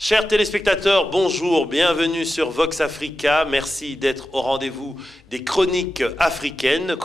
Chers téléspectateurs, bonjour, bienvenue sur Vox Africa. Merci d'être au rendez-vous des chroniques africaines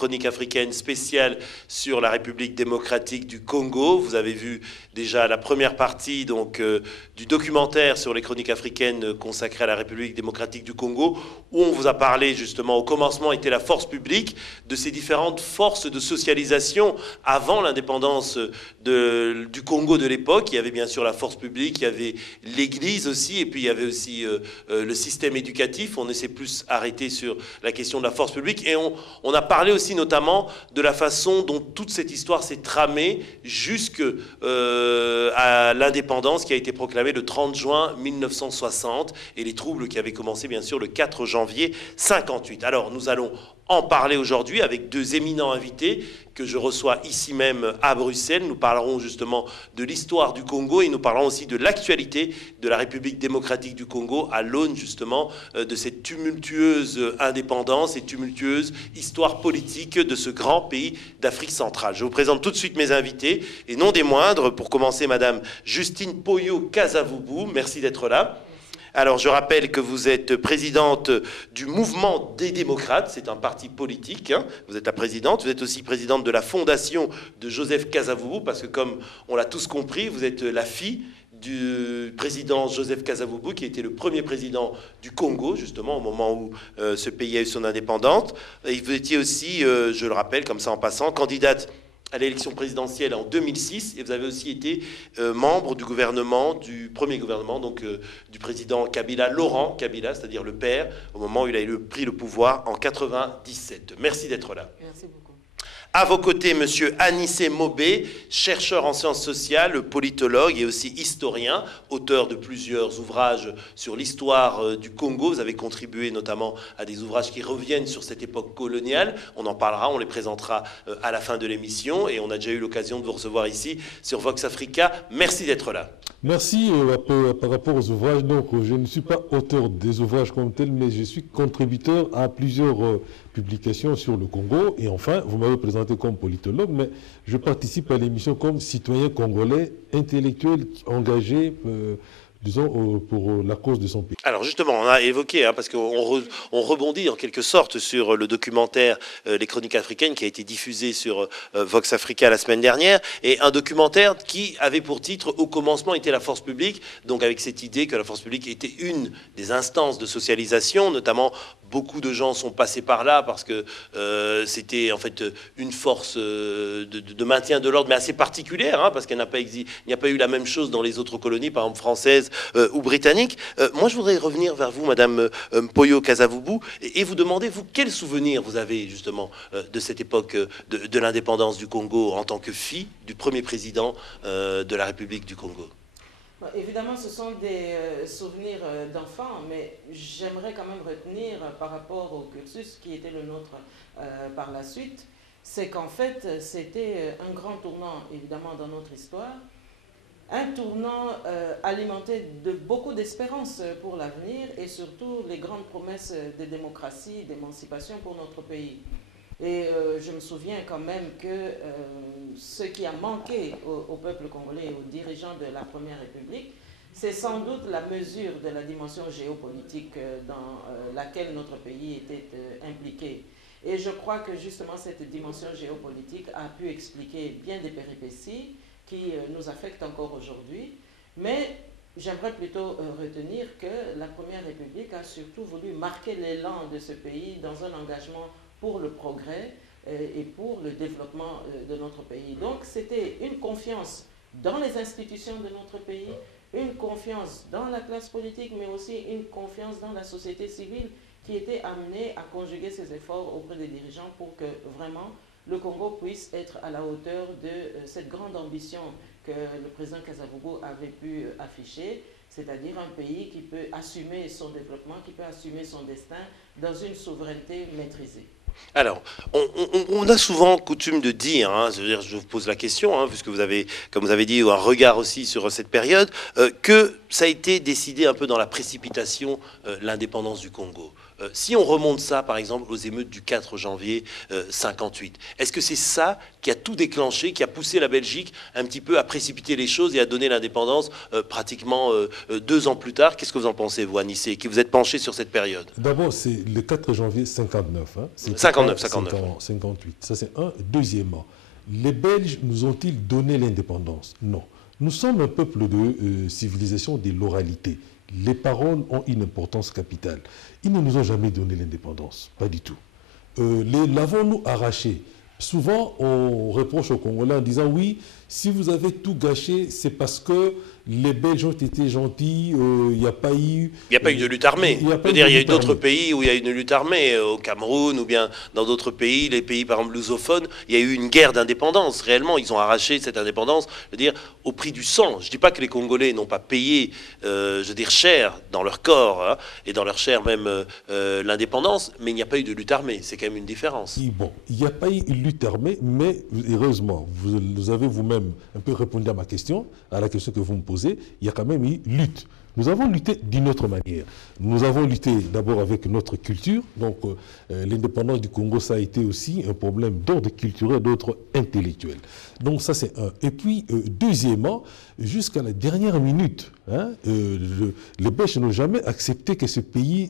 spéciales sur la République démocratique du Congo. Vous avez vu déjà la première partie du documentaire sur les chroniques africaines consacrées à la République démocratique du Congo, où on vous a parlé justement, au commencement était la force publique, de ces différentes forces de socialisation avant l'indépendance du Congo de l'époque. Il y avait bien sûr la force publique, il y avait l'Église aussi, et puis il y avait aussi le système éducatif. On s'est plus arrêté sur la question de la force publique, et on a parlé aussi notamment de la façon dont toute cette histoire s'est tramée jusqu'à l'indépendance qui a été proclamée le 30 juin 1960, et les troubles qui avaient commencé bien sûr le 4 janvier 58. Alors nous allons en parler aujourd'hui avec deux éminents invités que je reçois ici même à Bruxelles. Nous parlerons justement de l'histoire du Congo et nous parlerons aussi de l'actualité de la République démocratique du Congo à l'aune justement de cette tumultueuse indépendance et tumultueuse histoire politique de ce grand pays d'Afrique centrale. Je vous présente tout de suite mes invités et non des moindres. Pour commencer, Madame Justine Poyo-Kasavubu, merci d'être là. Alors, je rappelle que vous êtes présidente du Mouvement des démocrates, c'est un parti politique, hein. Vous êtes la présidente, vous êtes aussi présidente de la fondation de Joseph Kasavubu, parce que comme on l'a tous compris, vous êtes la fille du président Joseph Kasavubu, qui était le premier président du Congo, justement, au moment où ce pays a eu son indépendance. Et vous étiez aussi, je le rappelle, comme ça en passant, candidate à l'élection présidentielle en 2006, et vous avez aussi été membre du gouvernement, du premier gouvernement, donc du président Kabila, Laurent Kabila, c'est-à-dire le père, au moment où il a pris le pouvoir en 97. Merci d'être là. Merci beaucoup. À vos côtés, monsieur Anissé Mobé, chercheur en sciences sociales, politologue et aussi historien, auteur de plusieurs ouvrages sur l'histoire du Congo. Vous avez contribué notamment à des ouvrages qui reviennent sur cette époque coloniale. On en parlera, on les présentera à la fin de l'émission. Et on a déjà eu l'occasion de vous recevoir ici sur Vox Africa. Merci d'être là. Merci. Par rapport aux ouvrages, donc je ne suis pas auteur des ouvrages comme tel, mais je suis contributeur à plusieurs publications sur le Congo. Et enfin, vous m'avez présenté comme politologue, mais je participe à l'émission comme citoyen congolais, intellectuel engagé, disons, pour la cause de son pays. Alors justement, on a évoqué, parce qu'on rebondit en quelque sorte sur le documentaire Les Chroniques africaines qui a été diffusé sur Vox Africa la semaine dernière, et un documentaire qui avait pour titre « Au commencement était la force publique », donc avec cette idée que la force publique était une des instances de socialisation, notamment beaucoup de gens sont passés par là parce que c'était en fait une force de maintien de l'ordre, mais assez particulière, parce qu'il n'y a pas eu la même chose dans les autres colonies, par exemple françaises ou britanniques. Moi, je voudrais revenir vers vous, Madame Poyo-Kasavubu, et vous demander, vous, quel souvenir vous avez justement de cette époque de l'indépendance du Congo en tant que fille du premier président de la République du Congo? Évidemment, ce sont des souvenirs d'enfants, mais j'aimerais quand même retenir par rapport au cursus qui était le nôtre par la suite, c'est qu'en fait, c'était un grand tournant, évidemment, dans notre histoire, un tournant alimenté de beaucoup d'espérance pour l'avenir et surtout les grandes promesses de démocratie, d'émancipation pour notre pays. Et je me souviens quand même que ce qui a manqué au peuple congolais et aux dirigeants de la Première République, c'est sans doute la mesure de la dimension géopolitique dans laquelle notre pays était impliqué. Et je crois que justement cette dimension géopolitique a pu expliquer bien des péripéties qui nous affectent encore aujourd'hui. Mais j'aimerais plutôt retenir que la Première République a surtout voulu marquer l'élan de ce pays dans un engagement pour le progrès et pour le développement de notre pays. Donc c'était une confiance dans les institutions de notre pays, une confiance dans la classe politique, mais aussi une confiance dans la société civile qui était amenée à conjuguer ses efforts auprès des dirigeants pour que vraiment le Congo puisse être à la hauteur de cette grande ambition que le président Kasavubu avait pu afficher, c'est-à-dire un pays qui peut assumer son développement, qui peut assumer son destin dans une souveraineté maîtrisée. Alors, on a souvent coutume de dire, je vous pose la question, puisque vous avez, comme vous avez dit, un regard aussi sur cette période, que ça a été décidé un peu dans la précipitation, l'indépendance du Congo. Si on remonte ça, par exemple, aux émeutes du 4 janvier 58, est-ce que c'est ça qui a tout déclenché, qui a poussé la Belgique un petit peu à précipiter les choses et à donner l'indépendance pratiquement 2 ans plus tard? Qu'est-ce que vous en pensez, vous, Anissé, qui vous êtes penché sur cette période? D'abord, c'est le 4 janvier 59. Hein. 58. Ça, c'est un. Deuxièmement, les Belges nous ont-ils donné l'indépendance? Non. Nous sommes un peuple de civilisation de l'oralité. Les paroles ont une importance capitale. Ils ne nous ont jamais donné l'indépendance, pas du tout. L'avons-nous arraché? Souvent, on reproche aux Congolais en disant oui, si vous avez tout gâché, c'est parce que les Belges ont été gentils, il n'y a pas eu... Il n'y a pas eu de lutte armée. Il y a eu d'autres pays où il y a eu une lutte armée, au Cameroun ou bien dans d'autres pays, les pays par exemple lusophones, il y a eu une guerre d'indépendance. Réellement, ils ont arraché cette indépendance, je veux dire, au prix du sang. Je ne dis pas que les Congolais n'ont pas payé, je veux dire, cher dans leur corps, hein, et dans leur chair même l'indépendance, mais il n'y a pas eu de lutte armée. C'est quand même une différence. Bon, il n'y a pas eu une lutte armée, mais heureusement, vous avez vous-même un peu répondu à ma question, à la question que vous me posez, il y a quand même eu lutte. Nous avons lutté d'une autre manière. Nous avons lutté d'abord avec notre culture. Donc, l'indépendance du Congo, ça a été aussi un problème d'ordre culturel, d'ordre intellectuel. Donc, ça, c'est un. Et puis, deuxièmement, jusqu'à la dernière minute, hein, les Belges n'ont jamais accepté que ce pays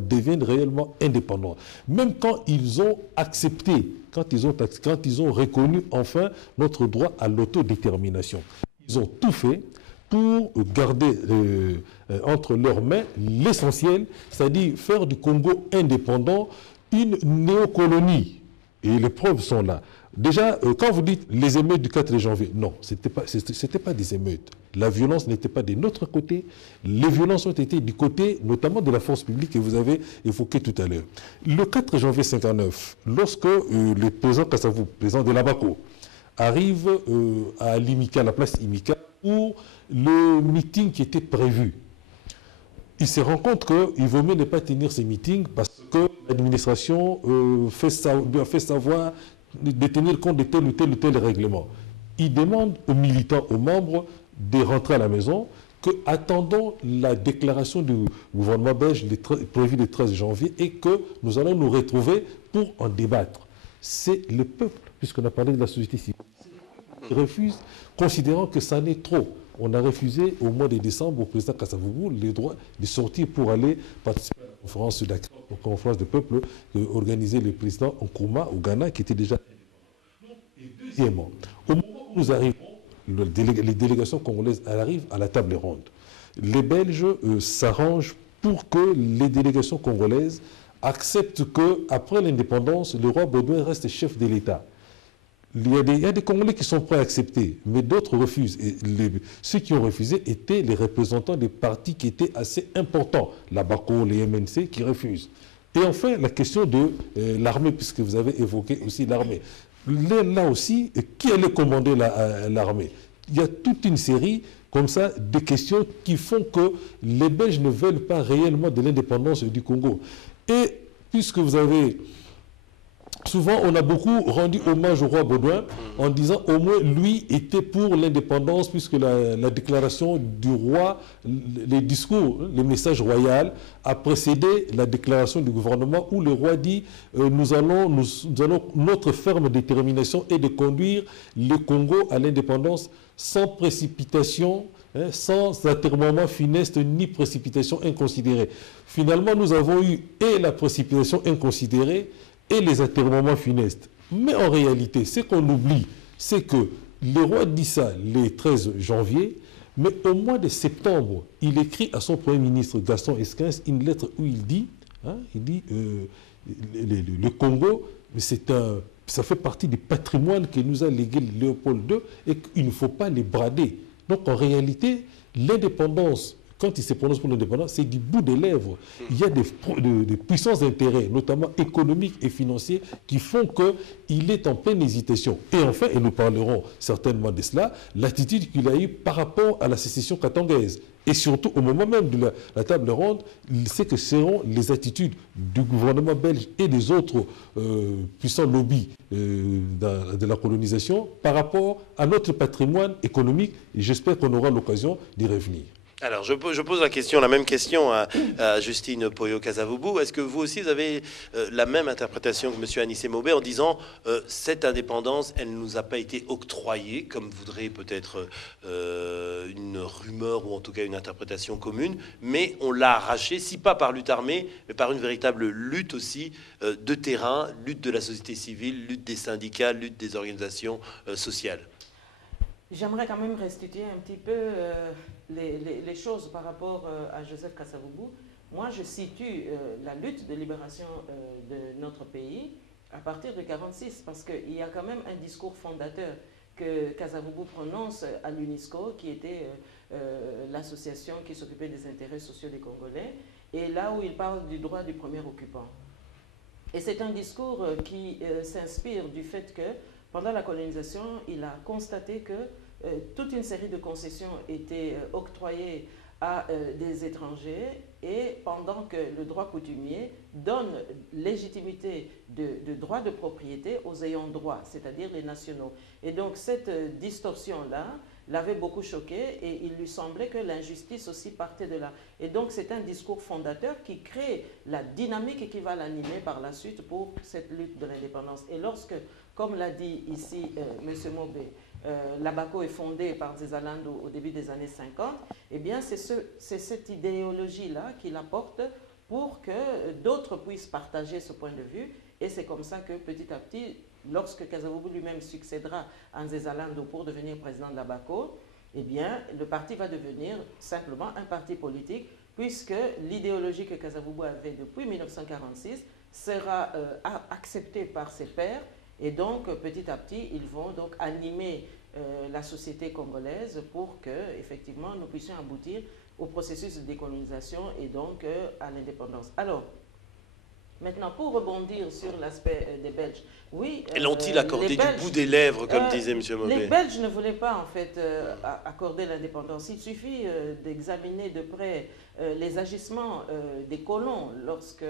devienne réellement indépendant. Même quand ils ont accepté, quand ils ont reconnu enfin notre droit à l'autodétermination. Ils ont tout fait pour garder entre leurs mains l'essentiel, c'est-à-dire faire du Congo indépendant une néocolonie. Et les preuves sont là. Déjà, quand vous dites les émeutes du 4 janvier, non, ce n'était pas des émeutes. La violence n'était pas de notre côté. Les violences ont été du côté, notamment de la force publique que vous avez évoqué tout à l'heure. Le 4 janvier 59, lorsque le président Kassavou, président de l'Abaco, arrive à l'Imika, la place Imika, pour le meeting qui était prévu. Il se rend compte qu'il vaut mieux ne pas tenir ces meetings parce que l'administration fait savoir de tenir compte de tel ou tel règlement. Il demande aux militants, aux membres, de rentrer à la maison, que attendons la déclaration du gouvernement belge prévue le 13 janvier et que nous allons nous retrouver pour en débattre. C'est le peuple, puisqu'on a parlé de la société civile, qui refuse, considérant que ça n'est trop. On a refusé au mois de décembre au président Kassavou le droit de sortir pour aller participer à la conférence Dakar, la conférence de peuple organisée le président Nkrumah au Ghana, qui était déjà... Et deuxièmement, au moment où nous arrivons, les délégations congolaises arrivent à la table ronde. Les Belges s'arrangent pour que les délégations congolaises acceptent qu'après l'indépendance, le roi Baudouin reste chef de l'État. Il y a des Congolais qui sont prêts à accepter, mais d'autres refusent. Et ceux qui ont refusé étaient les représentants des partis qui étaient assez importants, la BACO, les MNC, qui refusent. Et enfin, la question de l'armée, puisque vous avez évoqué aussi l'armée. Là aussi, qui allait commander l'armée? Il y a toute une série, comme ça, de questions qui font que les Belges ne veulent pas réellement de l'indépendance du Congo. Et puisque vous avez... Souvent, on a beaucoup rendu hommage au roi Baudouin en disant au moins lui était pour l'indépendance puisque la déclaration du roi, les discours, le message royal a précédé la déclaration du gouvernement où le roi dit nous allons, notre ferme détermination est de conduire le Congo à l'indépendance sans précipitation, hein, sans atermoiement funeste ni précipitation inconsidérée. Finalement, nous avons eu et la précipitation inconsidérée et les atermoiements funestes. Mais en réalité, ce qu'on oublie, c'est que le roi dit ça le 13 janvier, mais au mois de septembre, il écrit à son Premier ministre Gaston Esquins une lettre où il dit, le Congo, ça fait partie du patrimoine que nous a légué Léopold II et qu'il ne faut pas les brader. Donc en réalité, l'indépendance, quand il se prononce pour l'indépendance, c'est du bout des lèvres. Il y a des puissants intérêts, notamment économiques et financiers, qui font qu'il est en pleine hésitation. Et enfin, et nous parlerons certainement de cela, l'attitude qu'il a eue par rapport à la sécession katangaise. Et surtout, au moment même de la table ronde, c'est que seront les attitudes du gouvernement belge et des autres puissants lobbies de la colonisation par rapport à notre patrimoine économique. Et j'espère qu'on aura l'occasion d'y revenir. Alors, je pose la même question à Justine Poyo-Kasavubu. Est-ce que vous aussi, vous avez la même interprétation que M. Anissé Maubé en disant cette indépendance, elle ne nous a pas été octroyée, comme voudrait peut-être une rumeur ou en tout cas une interprétation commune, mais on l'a arrachée, si pas par lutte armée, mais par une véritable lutte aussi de terrain, lutte de la société civile, lutte des syndicats, lutte des organisations sociales. J'aimerais quand même restituer un petit peu les choses par rapport à Joseph Kasavubu. Moi, je situe la lutte de libération de notre pays à partir de 1946, parce qu'il y a quand même un discours fondateur que Kasavubu prononce à l'UNISCO, qui était l'association qui s'occupait des intérêts sociaux des Congolais, et là où il parle du droit du premier occupant. Et c'est un discours qui s'inspire du fait que pendant la colonisation, il a constaté que toute une série de concessions étaient octroyées à des étrangers, et pendant que le droit coutumier donne légitimité de droit de propriété aux ayants droit, c'est-à-dire les nationaux. Et donc cette distorsion-là l'avait beaucoup choqué, et il lui semblait que l'injustice aussi partait de là. Et donc c'est un discours fondateur qui crée la dynamique qui va l'animer par la suite pour cette lutte de l'indépendance. Et lorsque, comme l'a dit ici M. Maubé, l'ABACO est fondée par Nzezalando au début des années 50, eh bien c'est cette idéologie-là qu'il apporte pour que d'autres puissent partager ce point de vue. Et c'est comme ça que petit à petit, lorsque Kasavubu lui-même succédera à Nzezalando pour devenir président de l'ABACO, eh bien le parti va devenir simplement un parti politique, puisque l'idéologie que Kasavubu avait depuis 1946 sera acceptée par ses pairs. Et donc, petit à petit, ils vont donc animer la société congolaise pour que, effectivement, nous puissions aboutir au processus de décolonisation et donc à l'indépendance. Alors, maintenant, pour rebondir sur l'aspect des Belges, oui... L'ont-ils accordé du bout des lèvres, comme disait M. Maubé? Les Belges ne voulaient pas, en fait, accorder l'indépendance. Il suffit d'examiner de près les agissements des colons lorsque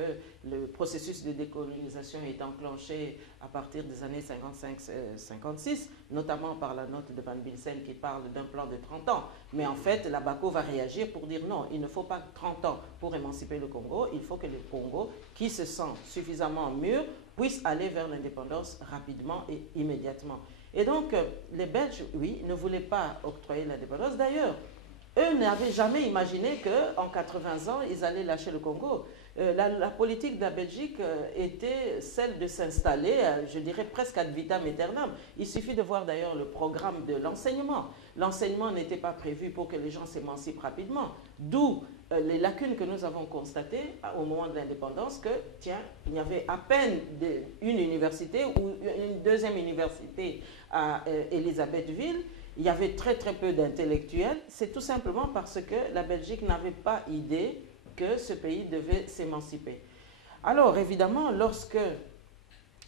le processus de décolonisation est enclenché à partir des années 55-56, notamment par la note de Van Bilsen qui parle d'un plan de 30 ans. Mais en fait, la BACO va réagir pour dire non, il ne faut pas 30 ans pour émanciper le Congo, il faut que le Congo, qui se sent suffisamment mûr, puisse aller vers l'indépendance rapidement et immédiatement. Et donc, les Belges, oui, ne voulaient pas octroyer l'indépendance. D'ailleurs, eux n'avaient jamais imaginé qu'en 80 ans, ils allaient lâcher le Congo. La politique de la Belgique était celle de s'installer, je dirais presque ad vitam aeternam. Il suffit de voir d'ailleurs le programme de l'enseignement. L'enseignement n'était pas prévu pour que les gens s'émancipent rapidement. D'où les lacunes que nous avons constatées au moment de l'indépendance, que, tiens, il y avait à peine une université ou une deuxième université à Elisabethville. Il y avait très très peu d'intellectuels. C'est tout simplement parce que la Belgique n'avait pas idée que ce pays devait s'émanciper. Alors évidemment, lorsque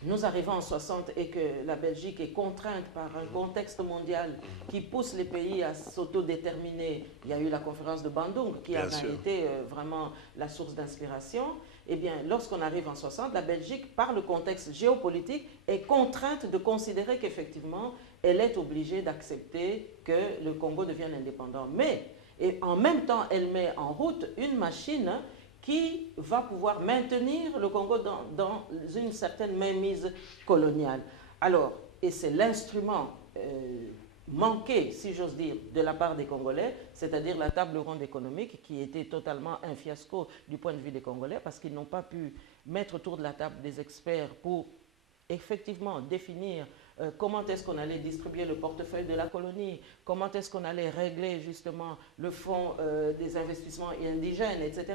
nous arrivons en 60 et que la Belgique est contrainte par un contexte mondial qui pousse les pays à s'autodéterminer, il y a eu la conférence de Bandung qui a été vraiment la source d'inspiration. Eh bien, lorsqu'on arrive en 60, la Belgique, par le contexte géopolitique, est contrainte de considérer qu'effectivement, elle est obligée d'accepter que le Congo devienne indépendant. Mais, et en même temps, elle met en route une machine qui va pouvoir maintenir le Congo dans une certaine mainmise coloniale. Alors, et c'est l'instrument manqué, si j'ose dire, de la part des Congolais, c'est-à-dire la table ronde économique qui était totalement un fiasco du point de vue des Congolais, parce qu'ils n'ont pas pu mettre autour de la table des experts pour effectivement définir comment est-ce qu'on allait distribuer le portefeuille de la colonie, comment est-ce qu'on allait régler justement le fonds des investissements indigènes, etc.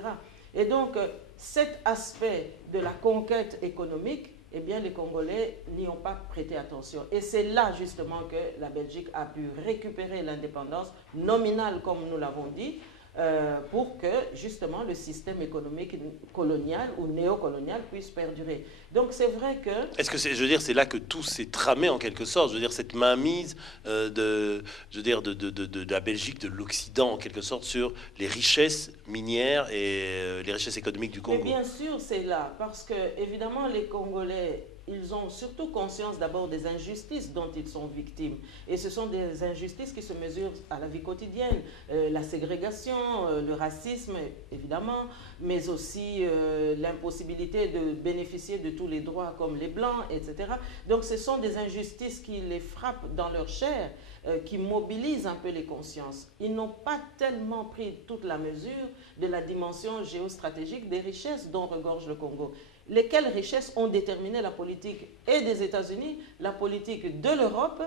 Et donc, cet aspect de la conquête économique, eh bien, les Congolais n'y ont pas prêté attention. Et c'est là, justement, que la Belgique a pu récupérer l'indépendance nominale, comme nous l'avons dit, pour que, justement, le système économique colonial ou néocolonial puisse perdurer. Donc, c'est vrai que... Est-ce que c'est, je veux dire, c'est là que tout s'est tramé, en quelque sorte? Je veux dire, cette mainmise de la Belgique, de l'Occident, en quelque sorte, sur les richesses minières et les richesses économiques du Congo. Mais bien sûr, c'est là, parce que, évidemment, les Congolais, ils ont surtout conscience d'abord des injustices dont ils sont victimes. Et ce sont des injustices qui se mesurent à la vie quotidienne. La ségrégation, le racisme, évidemment, mais aussi l'impossibilité de bénéficier de tous les droits comme les Blancs, etc. Donc ce sont des injustices qui les frappent dans leur chair, qui mobilisent un peu les consciences. Ils n'ont pas tellement pris toute la mesure de la dimension géostratégique des richesses dont regorge le Congo. Lesquelles richesses ont déterminé la politique et des États-Unis, la politique de l'Europe,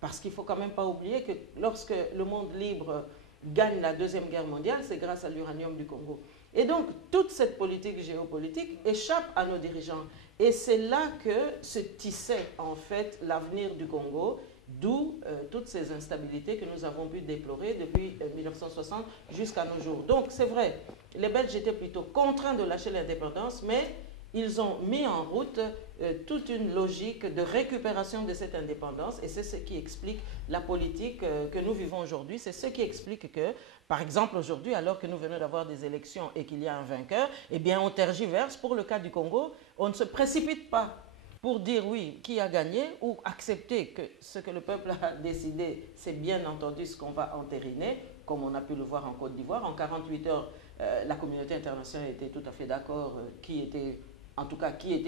parce qu'il ne faut quand même pas oublier que lorsque le monde libre gagne la Deuxième Guerre mondiale, c'est grâce à l'uranium du Congo. Et donc, toute cette politique géopolitique échappe à nos dirigeants. Et c'est là que se tissait en fait l'avenir du Congo, d'où toutes ces instabilités que nous avons pu déplorer depuis 1960 jusqu'à nos jours. Donc, c'est vrai, les Belges étaient plutôt contraints de lâcher l'indépendance, mais ils ont mis en route toute une logique de récupération de cette indépendance et c'est ce qui explique la politique que nous vivons aujourd'hui. C'est ce qui explique que, par exemple, aujourd'hui, alors que nous venons d'avoir des élections et qu'il y a un vainqueur, eh bien, on tergiverse. Pour le cas du Congo, on ne se précipite pas pour dire oui, qui a gagné ou accepter que ce que le peuple a décidé, c'est bien entendu ce qu'on va entériner, comme on a pu le voir en Côte d'Ivoire. En 48 heures, la communauté internationale était tout à fait d'accord qui était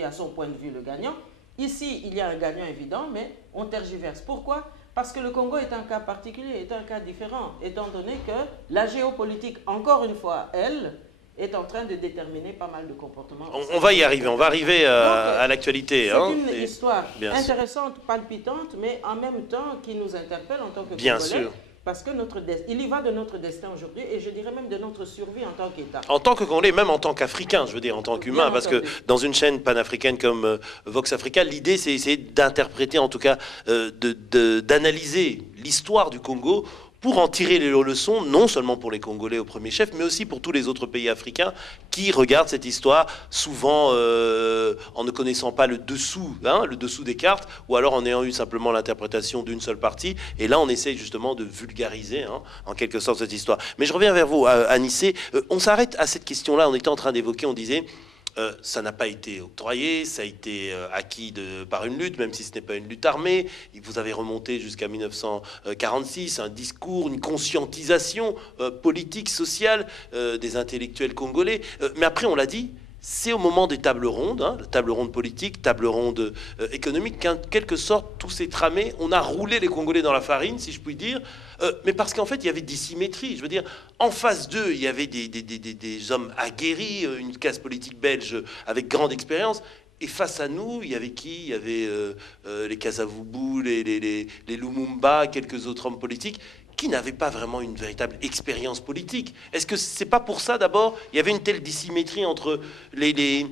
à son point de vue le gagnant. Ici, il y a un gagnant évident, mais on tergiverse. Pourquoi? Parce que le Congo est un cas particulier, est un cas différent, étant donné que la géopolitique, encore une fois, elle, est en train de déterminer pas mal de comportements. On va y arriver, on va arriver à l'actualité. C'est une histoire intéressante, palpitante, mais en même temps qui nous interpelle en tant que Congolais. Bien sûr. Parce que il y va de notre destin aujourd'hui et je dirais même de notre survie en tant qu'État. En tant que Congolais, même en tant qu'Africain, je veux dire, en tant qu'humain, parce que dans une chaîne panafricaine comme Vox Africa, l'idée c'est essayer d'interpréter, en tout cas, d'analyser l'histoire du Congo pour en tirer les leçons, non seulement pour les Congolais au premier chef, mais aussi pour tous les autres pays africains qui regardent cette histoire souvent en ne connaissant pas le dessous des cartes, ou alors en ayant eu simplement l'interprétation d'une seule partie. Et là, on essaye justement de vulgariser, en quelque sorte, cette histoire. Mais je reviens vers vous, Anissé. On s'arrête à cette question-là. On était en train d'évoquer, on disait... ça n'a pas été octroyé, ça a été acquis par une lutte, même si ce n'est pas une lutte armée. Vous avez remonté jusqu'à 1946, un discours, une conscientisation politique, sociale des intellectuels congolais. Mais après, on l'a dit, c'est au moment des tables rondes, tables rondes politiques, tables rondes économiques, qu'en quelque sorte, tout s'est tramé. On a roulé les Congolais dans la farine, si je puis dire, mais parce qu'en fait, il y avait des symétries. Je veux dire, en face d'eux, il y avait des hommes aguerris, une classe politique belge avec grande expérience. Et face à nous, il y avait qui? Il y avait les Kasavubu, les Lumumba, quelques autres hommes politiques qui n'avaient pas vraiment une véritable expérience politique. Est-ce que c'est pas pour ça, d'abord, il y avait une telle dissymétrie entre les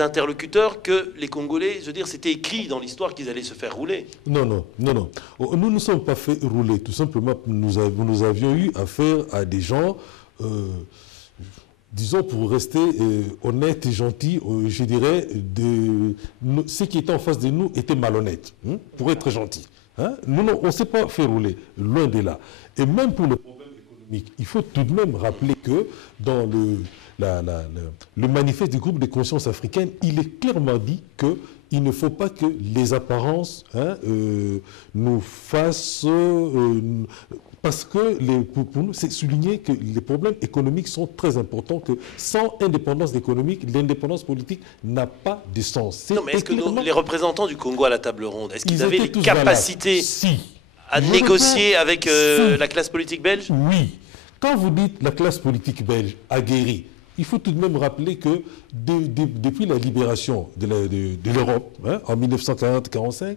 interlocuteurs que les Congolais, je veux dire, c'était écrit dans l'histoire qu'ils allaient se faire rouler? Non. Nous ne sommes pas fait rouler. Tout simplement, nous avions eu affaire à des gens... disons, pour rester honnête et gentil, je dirais, ceux qui étaient en face de nous étaient malhonnêtes, pour être gentil. Nous, on ne s'est pas fait rouler, loin de là. Et même pour le problème économique, il faut tout de même rappeler que dans le manifeste du groupe des consciences africaines, il est clairement dit qu'il ne faut pas que les apparences nous fassent... parce que pour nous, c'est souligner que les problèmes économiques sont très importants, que sans indépendance économique, l'indépendance politique n'a pas de sens. Non, mais est-ce que les représentants du Congo à la table ronde, est-ce qu'ils avaient les capacités à négocier avec la classe politique belge? Oui. Quand vous dites la classe politique belge aguerrie, il faut tout de même rappeler que depuis la libération de l'Europe, en 1940-45,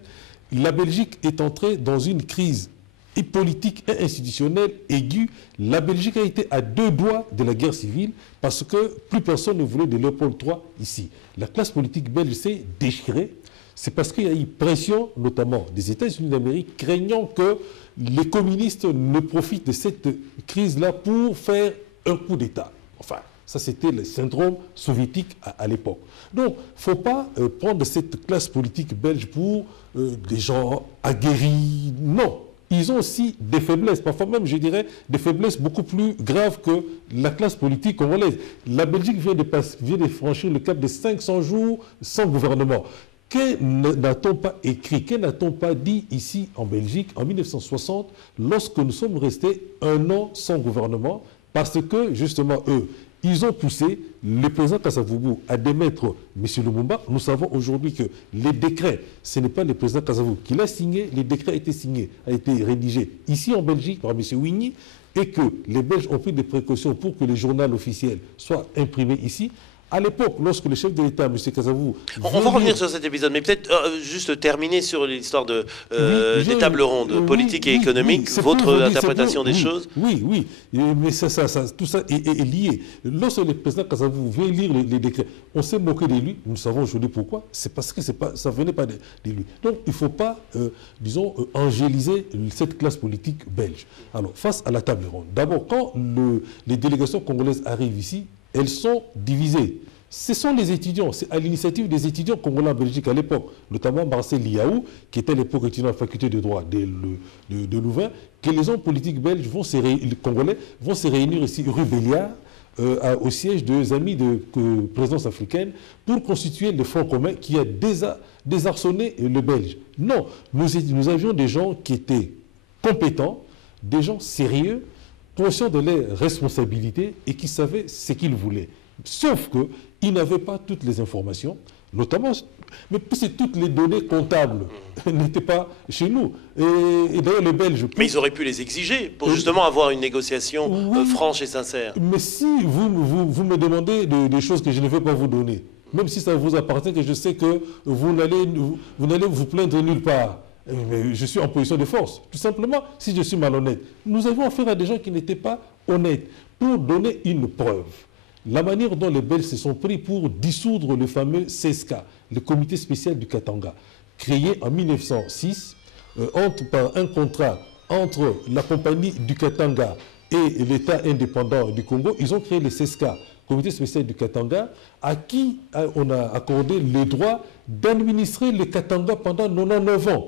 la Belgique est entrée dans une crise et politique et institutionnelle aiguë. La Belgique a été à deux doigts de la guerre civile parce que plus personne ne voulait de Léopold III ici. La classe politique belge s'est déchirée. C'est parce qu'il y a eu pression, notamment des États-Unis d'Amérique, craignant que les communistes ne profitent de cette crise-là pour faire un coup d'État. Enfin, ça c'était le syndrome soviétique à l'époque. Donc, il ne faut pas prendre cette classe politique belge pour des gens aguerris. Non. Ils ont aussi des faiblesses, parfois même, je dirais, des faiblesses beaucoup plus graves que la classe politique congolaise. La Belgique vient de franchir le cap de 500 jours sans gouvernement. Que n'a-t-on pas écrit, que n'a-t-on pas dit ici en Belgique en 1960 lorsque nous sommes restés un an sans gouvernement parce que justement eux, ils ont poussé le président Kasavubu à démettre M. Lumumba. Nous savons aujourd'hui que les décrets, ce n'est pas le président Kasavubu qui l'a signé, les décrets ont été signés, a été rédigé ici en Belgique par M. Wigny et que les Belges ont pris des précautions pour que le journal officiel soit imprimé ici. À l'époque, lorsque le chef de l'État, M. Kasavubu... On va revenir sur cet épisode, mais peut-être juste terminer sur l'histoire des tables rondes politiques et économiques, votre interprétation des choses. Oui, mais tout ça est lié. Lorsque le président Kasavubu vient lire les décrets, on s'est moqué de lui, nous savons aujourd'hui pourquoi, c'est parce que ça ne venait pas de lui. Donc il ne faut pas, disons, angéliser cette classe politique belge. Alors, face à la table ronde, d'abord, quand les délégations congolaises arrivent ici, elles sont divisées. Ce sont les étudiants, c'est à l'initiative des étudiants congolais en Belgique à l'époque, notamment Marcel Liaou, qui était à l'époque étudiant à la faculté de droit de Louvain, que les hommes politiques belges les Congolais vont se réunir ici rue Béliard, au siège des amis de présidence africaine, pour constituer le front commun qui a désarçonné le Belge. Non, nous avions des gens qui étaient compétents, des gens sérieux, conscients de leurs responsabilités et qui savaient ce qu'ils voulaient. Sauf qu'ils n'avaient pas toutes les informations, notamment, mais toutes les données comptables n'étaient pas chez nous. Et d'ailleurs, les Belges... Mais ils auraient pu les exiger pour justement avoir une négociation franche et sincère. Mais si vous me demandez des choses que je ne vais pas vous donner, même si ça vous appartient, que je sais que vous n'allez vous plaindre nulle part, mais je suis en position de force. Tout simplement, si je suis malhonnête. Nous avons affaire à des gens qui n'étaient pas honnêtes. Pour donner une preuve, la manière dont les Belges se sont pris pour dissoudre le fameux CESCA, le comité spécial du Katanga, créé en 1906 par un contrat entre la compagnie du Katanga et l'État indépendant du Congo, ils ont créé le CESCA, comité spécial du Katanga, à qui on a accordé le droit d'administrer le Katanga pendant 99 ans.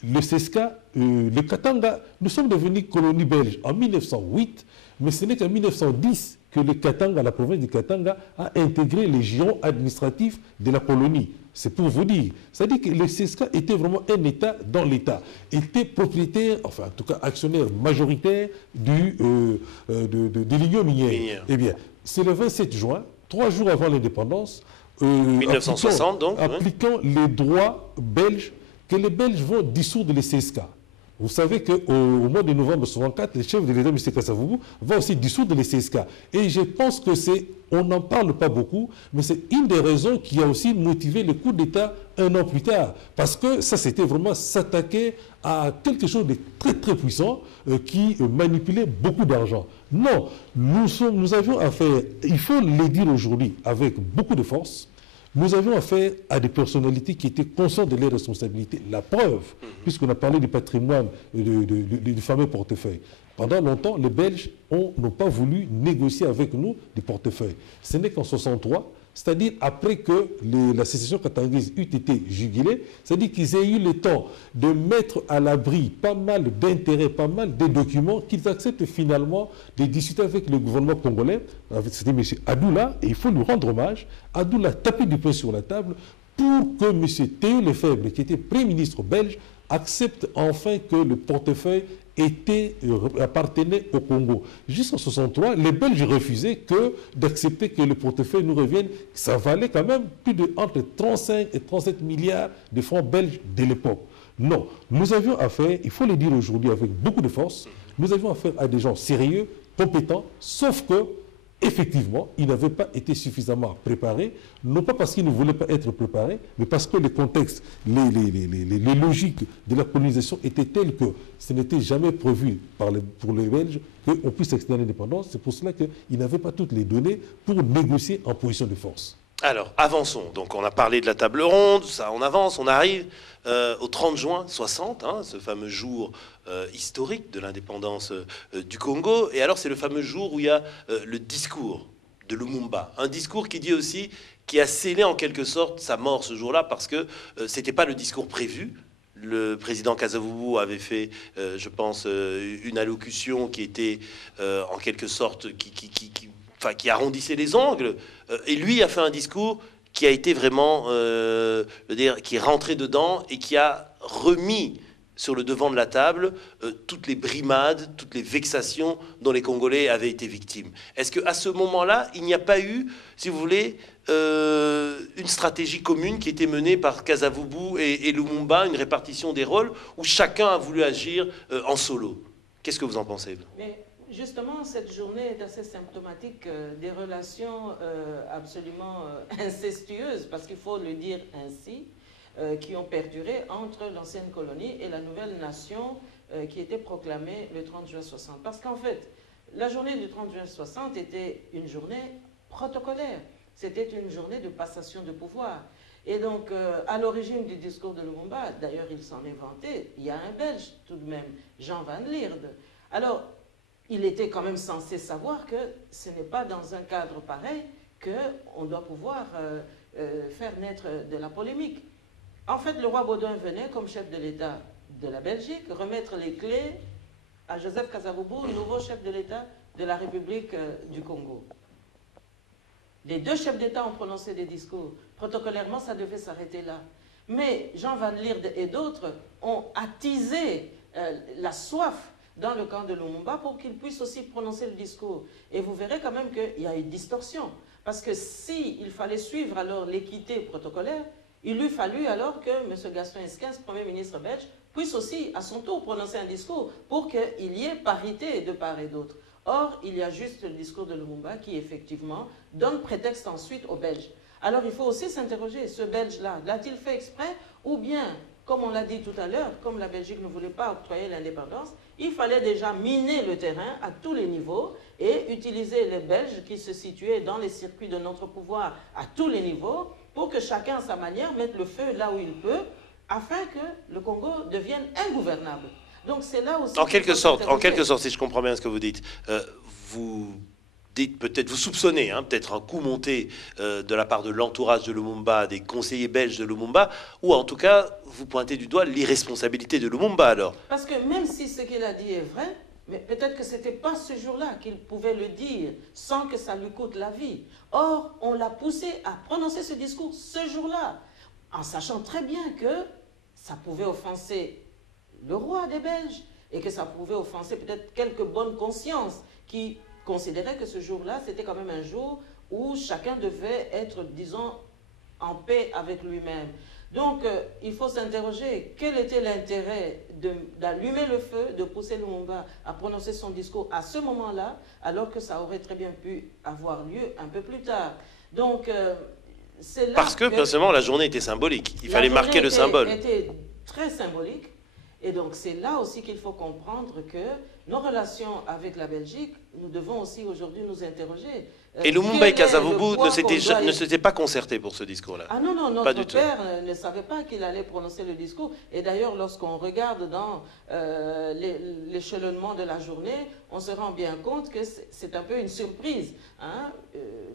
Le CESCA, le Katanga, nous sommes devenus colonie belge en 1908, mais ce n'est qu'en 1910 que le Katanga, la province du Katanga, a intégré les giron administratifs de la colonie. C'est pour vous dire. C'est-à-dire que le CESCA était vraiment un État dans l'État, était propriétaire, enfin en tout cas actionnaire majoritaire de l'Union minière. Eh bien, c'est le 27 juin, 3 jours avant l'indépendance, 1960 donc, appliquant les droits belges, que les Belges vont dissoudre le CESCA. Vous savez qu'au mois de novembre 1964, le chef de l'État, M. Kasavubu, va aussi dissoudre le CESCA. Et je pense que on n'en parle pas beaucoup, mais c'est une des raisons qui a aussi motivé le coup d'État un an plus tard. Parce que ça, c'était vraiment s'attaquer à quelque chose de très très puissant qui manipulait beaucoup d'argent. Non, nous avions affaire, il faut le dire aujourd'hui, avec beaucoup de force. Nous avions affaire à des personnalités qui étaient conscientes de leurs responsabilités. La preuve, puisqu'on a parlé du patrimoine du fameux portefeuille. Pendant longtemps, les Belges n'ont pas voulu négocier avec nous des portefeuilles. Ce n'est qu'en 1963, c'est-à-dire après que la sécession katangese eut été jugulée, c'est-à-dire qu'ils aient eu le temps de mettre à l'abri pas mal d'intérêts, pas mal de documents, qu'ils acceptent finalement de discuter avec le gouvernement congolais. C'était M. Adoula, et il faut lui rendre hommage. Adoula a tapé du poing sur la table pour que M. Théo Lefebvre, qui était Premier ministre belge, accepte enfin que le portefeuille appartenait au Congo. Jusqu'en 1963, les Belges refusaient d'accepter que le portefeuille nous revienne. Ça valait quand même plus de entre 35 et 37 milliards de francs belges de l'époque. Non, nous avions affaire, il faut le dire aujourd'hui avec beaucoup de force, nous avions affaire à des gens sérieux, compétents, sauf que effectivement, ils n'avaient pas été suffisamment préparés, non pas parce qu'ils ne voulaient pas être préparés, mais parce que le contexte, les logiques de la colonisation étaient telles que ce n'était jamais prévu pour les Belges qu'on puisse accéder à l'indépendance. C'est pour cela qu'ils n'avaient pas toutes les données pour négocier en position de force. Alors, avançons. Donc, on a parlé de la table ronde, ça, on avance, on arrive au 30 juin 60, ce fameux jour historique de l'indépendance du Congo. Et alors, c'est le fameux jour où il y a le discours de Lumumba. Un discours qui dit aussi, qui a scellé en quelque sorte sa mort ce jour-là, parce que c'était pas le discours prévu. Le président Kasavubu avait fait, je pense, une allocution qui était en quelque sorte qui arrondissait les angles, et lui a fait un discours qui a été vraiment, qui est rentré dedans et qui a remis sur le devant de la table toutes les brimades, toutes les vexations dont les Congolais avaient été victimes. Est-ce qu'à ce moment-là, il n'y a pas eu, si vous voulez, une stratégie commune qui était menée par Kasavubu et Lumumba, une répartition des rôles, où chacun a voulu agir en solo? Qu'est-ce que vous en pensez? Mais justement, cette journée est assez symptomatique des relations absolument incestueuses, parce qu'il faut le dire ainsi, qui ont perduré entre l'ancienne colonie et la nouvelle nation qui était proclamée le 30 juin 60. Parce qu'en fait, la journée du 30 juin 60 était une journée protocolaire. C'était une journée de passation de pouvoir. Et donc, à l'origine du discours de Lumumba, d'ailleurs il s'en est vanté, il y a un Belge tout de même, Jean Van Lierde. Alors, il était quand même censé savoir que ce n'est pas dans un cadre pareil qu'on doit pouvoir faire naître de la polémique. En fait, le roi Baudouin venait, comme chef de l'État de la Belgique, remettre les clés à Joseph Kasavubu, nouveau chef de l'État de la République du Congo. Les deux chefs d'État ont prononcé des discours. Protocolairement, ça devait s'arrêter là. Mais Jean Van Lierde et d'autres ont attisé la soif dans le camp de Lumumba pour qu'il puisse aussi prononcer le discours. Et vous verrez quand même qu'il y a une distorsion. Parce que s'il fallait suivre alors l'équité protocolaire, il eût fallu alors que M. Gaston Esquens, Premier ministre belge, puisse aussi à son tour prononcer un discours pour qu'il y ait parité de part et d'autre. Or, il y a juste le discours de Lumumba qui, effectivement, donne prétexte ensuite aux Belges. Alors, il faut aussi s'interroger, ce Belge-là, l'a-t-il fait exprès? Ou bien, comme on l'a dit tout à l'heure, comme la Belgique ne voulait pas octroyer l'indépendance, il fallait déjà miner le terrain à tous les niveaux et utiliser les Belges qui se situaient dans les circuits de notre pouvoir à tous les niveaux pour que chacun, à sa manière, mette le feu là où il peut, afin que le Congo devienne ingouvernable. Donc c'est là aussi... En quelque sorte, si je comprends bien ce que vous dites, vous dites peut-être, vous soupçonnez peut-être un coup monté de la part de l'entourage de Lumumba, des conseillers belges de Lumumba, ou en tout cas, vous pointez du doigt l'irresponsabilité de Lumumba alors. Parce que même si ce qu'il a dit est vrai, mais peut-être que ce n'était pas ce jour-là qu'il pouvait le dire sans que ça lui coûte la vie. Or, on l'a poussé à prononcer ce discours ce jour-là, en sachant très bien que ça pouvait offenser le roi des Belges et que ça pouvait offenser peut-être quelques bonnes consciences qui considéraient que ce jour-là, c'était quand même un jour où chacun devait être, disons, en paix avec lui-même. Donc, il faut s'interroger, quel était l'intérêt d'allumer le feu, de pousser Lumumba à prononcer son discours à ce moment-là, alors que ça aurait très bien pu avoir lieu un peu plus tard. Donc, c'est là parce que, personnellement, la journée était symbolique. Il fallait marquer le symbole. Était très symbolique. Et donc, c'est là aussi qu'il faut comprendre que nos relations avec la Belgique, nous devons aussi aujourd'hui nous interroger. Et Lumumba et Kasavubu ne s'étaient pas concertés pour ce discours-là. Ah non, non, notre père ne savait pas qu'il allait prononcer le discours. Et d'ailleurs, lorsqu'on regarde dans l'échelonnement de la journée, on se rend bien compte que c'est un peu une surprise. Hein?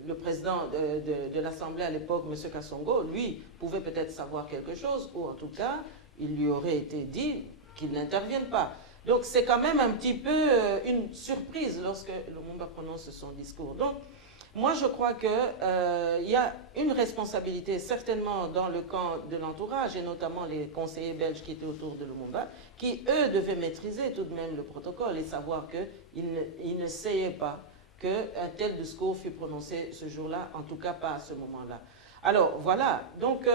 Le président de l'Assemblée à l'époque, M. Kassongo, lui, pouvait peut-être savoir quelque chose, ou en tout cas, il lui aurait été dit qu'il n'intervienne pas. Donc c'est quand même un petit peu une surprise lorsque Lumumba prononce son discours. Donc moi je crois qu'il y a une responsabilité certainement dans le camp de l'entourage et notamment les conseillers belges qui étaient autour de Lumumba, qui eux devaient maîtriser tout de même le protocole et savoir qu'ils ne sayaient pas qu'un tel discours fut prononcé ce jour-là, en tout cas pas à ce moment-là. Alors voilà, donc...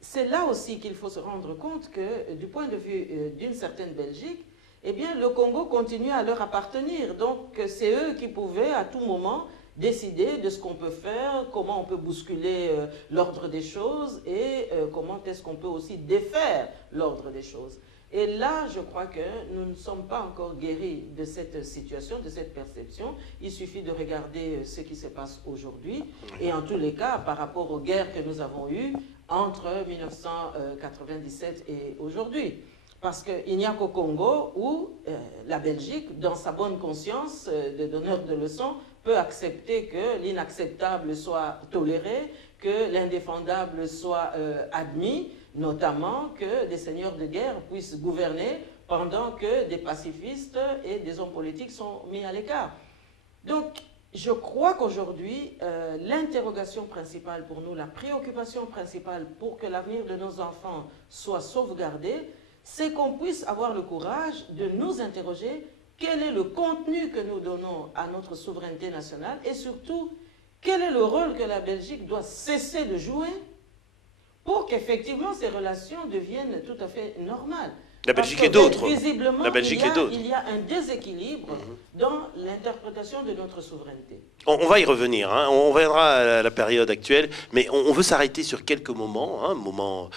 c'est là aussi qu'il faut se rendre compte que, du point de vue d'une certaine Belgique, eh bien, le Congo continue à leur appartenir. Donc, c'est eux qui pouvaient, à tout moment, décider de ce qu'on peut faire, comment on peut bousculer l'ordre des choses et comment est-ce qu'on peut aussi défaire l'ordre des choses. Et là, je crois que nous ne sommes pas encore guéris de cette situation, de cette perception. Il suffit de regarder ce qui se passe aujourd'hui. Et en tous les cas, par rapport aux guerres que nous avons eues, entre 1997 et aujourd'hui. Parce qu'il n'y a qu'au Congo où la Belgique, dans sa bonne conscience de donneur de leçons, peut accepter que l'inacceptable soit toléré, que l'indéfendable soit admis, notamment que des seigneurs de guerre puissent gouverner pendant que des pacifistes et des hommes politiques sont mis à l'écart. Donc, Je crois qu'aujourd'hui, l'interrogation principale pour nous, la préoccupation principale pour que l'avenir de nos enfants soit sauvegardé, c'est qu'on puisse avoir le courage de nous interroger quel est le contenu que nous donnons à notre souveraineté nationale et surtout, quel est le rôle que la Belgique doit cesser de jouer pour qu'effectivement ces relations deviennent tout à fait normales. La Belgique et d'autres. Visiblement, La Belgique et d'autres. Il y a un déséquilibre dans l'interprétation de notre souveraineté. On va y revenir, hein. On verra à la période actuelle, mais on veut s'arrêter sur quelques moments, hein, moments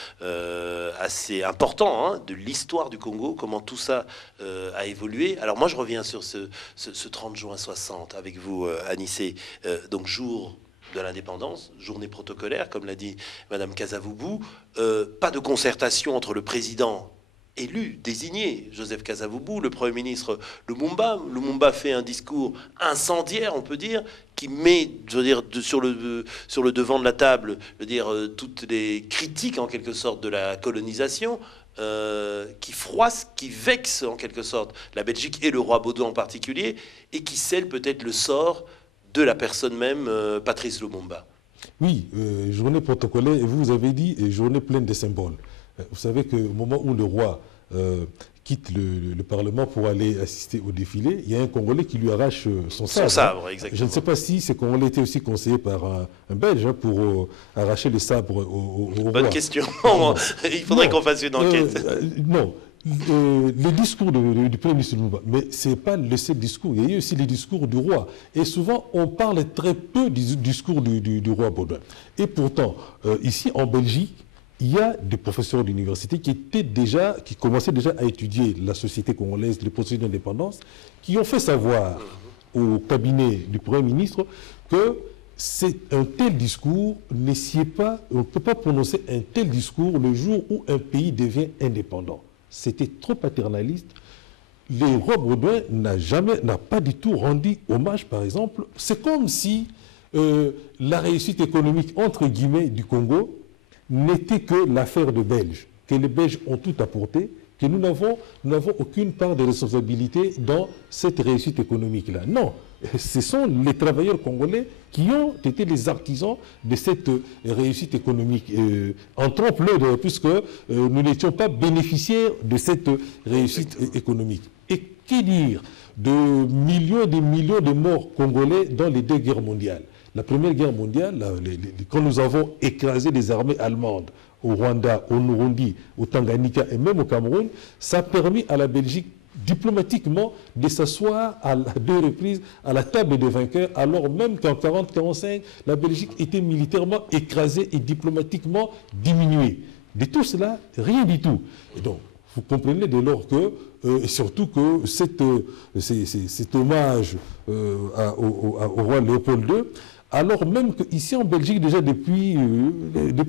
assez importants hein, de l'histoire du Congo, comment tout ça a évolué. Alors moi je reviens sur ce 30 juin 60 avec vous, Anissé, donc jour de l'indépendance, journée protocolaire, comme l'a dit Madame Kasavubu, pas de concertation entre le président élu, désigné, Joseph Kasavubu, le Premier ministre Lumumba. Lumumba fait un discours incendiaire, on peut dire, qui met, je veux dire, sur le devant de la table, je veux dire, toutes les critiques, en quelque sorte, de la colonisation, qui froisse, qui vexe, en quelque sorte, la Belgique et le roi Baudouin en particulier, et qui scelle peut-être le sort de la personne même, Patrice Lumumba. Oui, journée protocolaire, et vous avez dit journée pleine de symboles. Vous savez qu'au moment où le roi quitte le Parlement pour aller assister au défilé, il y a un Congolais qui lui arrache son sabre. Son sabre, exactement. Je ne sais pas si ce Congolais était aussi conseillé par un Belge hein, pour arracher le sabre au roi. Bonne question. Il faudrait qu'on fasse une enquête. Non. Le discours du Premier ministre Lumumba, mais ce n'est pas le seul discours, il y a eu aussi les discours du roi. Et souvent, on parle très peu du discours du roi Baudouin. Et pourtant, ici en Belgique, il y a des professeurs d'université qui commençaient déjà à étudier la société congolaise, les processus d'indépendance, qui ont fait savoir au cabinet du Premier ministre que c'est un tel discours, on ne peut pas prononcer un tel discours le jour où un pays devient indépendant. C'était trop paternaliste. Le roi Baudouin n'a pas du tout rendu hommage, par exemple. C'est comme si la réussite économique, entre guillemets, du Congo n'était que l'affaire de Belges, que les Belges ont tout apporté, que nous n'avons aucune part de responsabilité dans cette réussite économique-là. Non, ce sont les travailleurs congolais qui ont été les artisans de cette réussite économique. En trompe-l'œil, puisque nous n'étions pas bénéficiaires de cette réussite économique. Et que dire de millions et des millions de morts congolais dans les deux guerres mondiales? La Première Guerre mondiale, quand nous avons écrasé les armées allemandes au Rwanda, au Burundi, au Tanganyika et même au Cameroun, ça a permis à la Belgique diplomatiquement de s'asseoir à 2 reprises à la table des vainqueurs, alors même qu'en 1940-1945, la Belgique était militairement écrasée et diplomatiquement diminuée. De tout cela, rien du tout. Et donc, vous comprenez dès lors que, et surtout que cet hommage au roi Léopold II, alors même qu'ici en Belgique, déjà depuis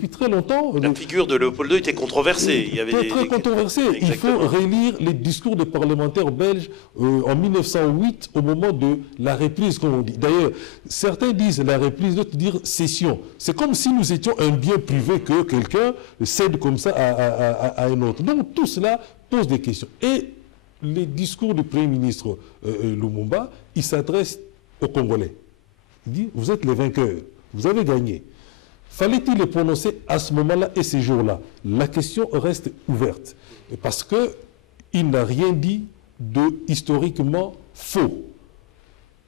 très longtemps... La figure de Léopold II était controversée. Il y avait très controversée. Il faut relire les discours des parlementaires belges en 1908, au moment de la reprise, comme on dit. D'ailleurs, certains disent la reprise, d'autres disent cession. C'est comme si nous étions un bien privé que quelqu'un cède comme ça à un autre. Donc tout cela pose des questions. Et les discours du Premier ministre Lumumba, il s'adresse aux Congolais. Il dit, vous êtes les vainqueurs, vous avez gagné. Fallait-il les prononcer à ce moment-là et ces jours-là? La question reste ouverte. Parce qu'il n'a rien dit de historiquement faux.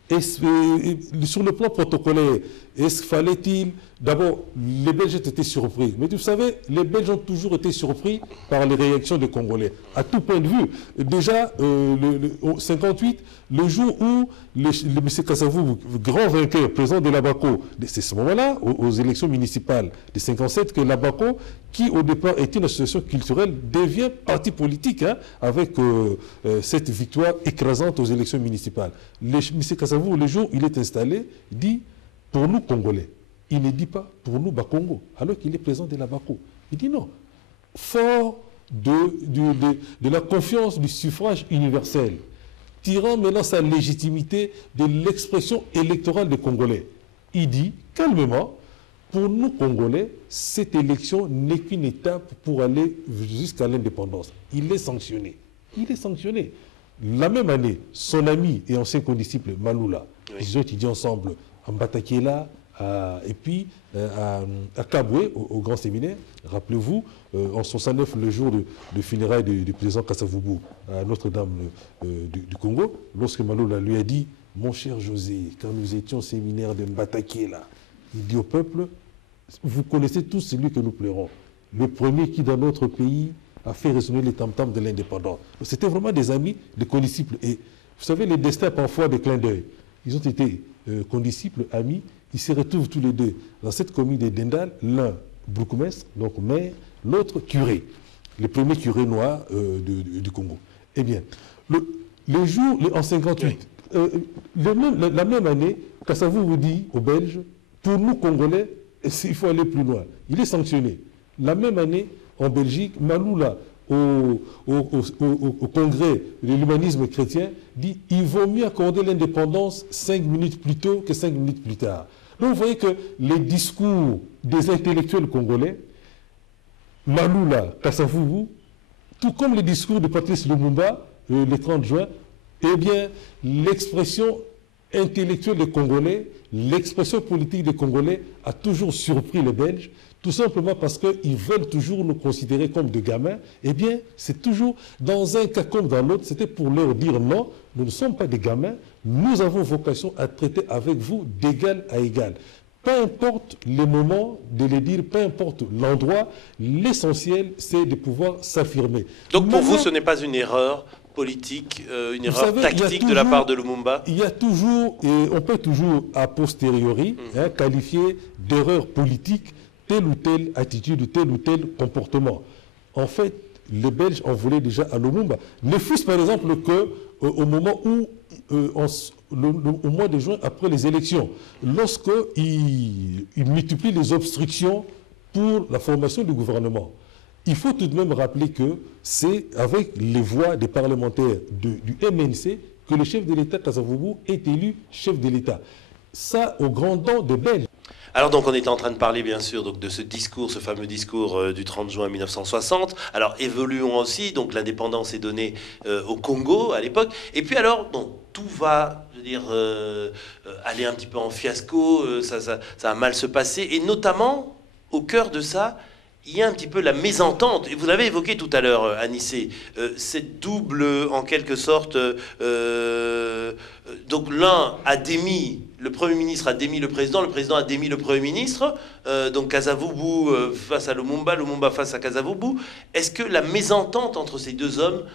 Et sur le plan protocolaire, fallait-il... D'abord, les Belges étaient surpris. Mais vous savez, les Belges ont toujours été surpris par les réactions des Congolais, à tout point de vue. Déjà, en 1958, le jour où M. Kasavubu, grand vainqueur, président de l'Abaco, c'est ce moment-là, aux élections municipales de 1957, que l'Abaco, qui au départ était une association culturelle, devient parti politique, hein, avec cette victoire écrasante aux élections municipales. M. Kasavubu, le jour où il est installé, dit, pour nous Congolais, il ne dit pas pour nous Bakongo, alors qu'il est président de l'Abaco. Il dit non. Fort de la confiance du suffrage universel, tirant maintenant sa légitimité de l'expression électorale des Congolais, il dit calmement, pour nous Congolais, cette élection n'est qu'une étape pour aller jusqu'à l'indépendance. Il est sanctionné. Il est sanctionné. La même année, son ami et ancien condisciple Maloula, ils ont étudié ensemble à Mbatakela, et puis à Kabwe, au grand séminaire. Rappelez-vous, en 69, le jour de funérailles du président Kasavubu à Notre-Dame du Congo, lorsque Maloula lui a dit « Mon cher José, quand nous étions au séminaire de Mbatakela, il dit au peuple, vous connaissez tous celui que nous pleurons. Le premier qui, dans notre pays, a fait résonner les tam-tams de l'indépendance. » C'était vraiment des amis, des condisciples. Et vous savez, les destins parfois des clins d'œil. Ils ont été condisciples, amis. Ils se retrouvent tous les deux dans cette commune de Dendal, l'un bourgmestre, donc maire, l'autre curé, le premier curé noir du Congo. Eh bien, le jour, en 58, la même année, Kassavou vous dit aux Belges, pour nous Congolais, il faut aller plus loin. Il est sanctionné. La même année, en Belgique, Maloula, au congrès de l'humanisme chrétien, dit il vaut mieux accorder l'indépendance 5 minutes plus tôt que 5 minutes plus tard. Donc vous voyez que les discours des intellectuels congolais, Maloula, Kasavubu, tout comme les discours de Patrice Lumumba, le 30 juin, eh bien, l'expression intellectuelle des Congolais, l'expression politique des Congolais a toujours surpris les Belges, tout simplement parce qu'ils veulent toujours nous considérer comme des gamins. Eh bien, c'est toujours, dans un cas comme dans l'autre, c'était pour leur dire non, nous ne sommes pas des gamins, nous avons vocation à traiter avec vous d'égal à égal. Peu importe les moments de les dire, peu importe l'endroit, l'essentiel, c'est de pouvoir s'affirmer. Donc pour vous, ce n'est pas une erreur politique, une erreur tactique de la part de Lumumba? Il y a toujours, et on peut toujours a posteriori qualifier d'erreur politique telle ou telle attitude, tel ou tel comportement. En fait, les Belges en voulaient déjà à Lumumba. Ne fût-ce par exemple qu'au moment où, au mois de juin, après les élections, lorsqu'il multiplie les obstructions pour la formation du gouvernement, il faut tout de même rappeler que c'est avec les voix des parlementaires du MNC que le chef de l'État, Kasavubu, est élu chef de l'État. Ça, au grand dam des Belges. Alors donc on était en train de parler bien sûr donc, de ce discours, ce fameux discours du 30 juin 1960. Alors évoluons aussi, donc l'indépendance est donnée au Congo à l'époque. Et puis alors, bon, tout va, je veux dire, aller un petit peu en fiasco, ça va mal se passer. Et notamment, au cœur de ça, il y a un petit peu la mésentente, et vous l'avez évoqué tout à l'heure, Anissé, cette double, en quelque sorte, donc l'un a démis, le Premier ministre a démis le président a démis le Premier ministre, donc Kasavubu face à Lumumba, Lumumba face à Kasavubu. Est-ce que la mésentente entre ces deux hommes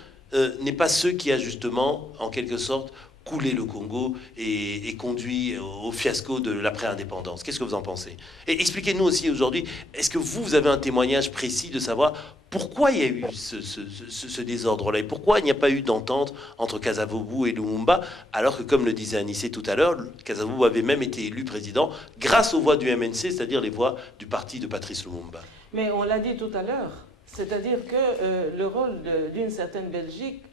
n'est pas ce qui a justement, en quelque sorte, coulé le Congo et conduit au fiasco de l'après-indépendance? Qu'est-ce que vous en pensez? Et expliquez-nous aussi aujourd'hui, est-ce que vous avez un témoignage précis de savoir pourquoi il y a eu ce désordre-là et pourquoi il n'y a pas eu d'entente entre Kasavubu et Lumumba, alors que, comme le disait Anissé tout à l'heure, Kasavubu avait même été élu président grâce aux voix du MNC, c'est-à-dire les voix du parti de Patrice Lumumba. Mais on l'a dit tout à l'heure, c'est-à-dire que le rôle d'une certaine Belgique,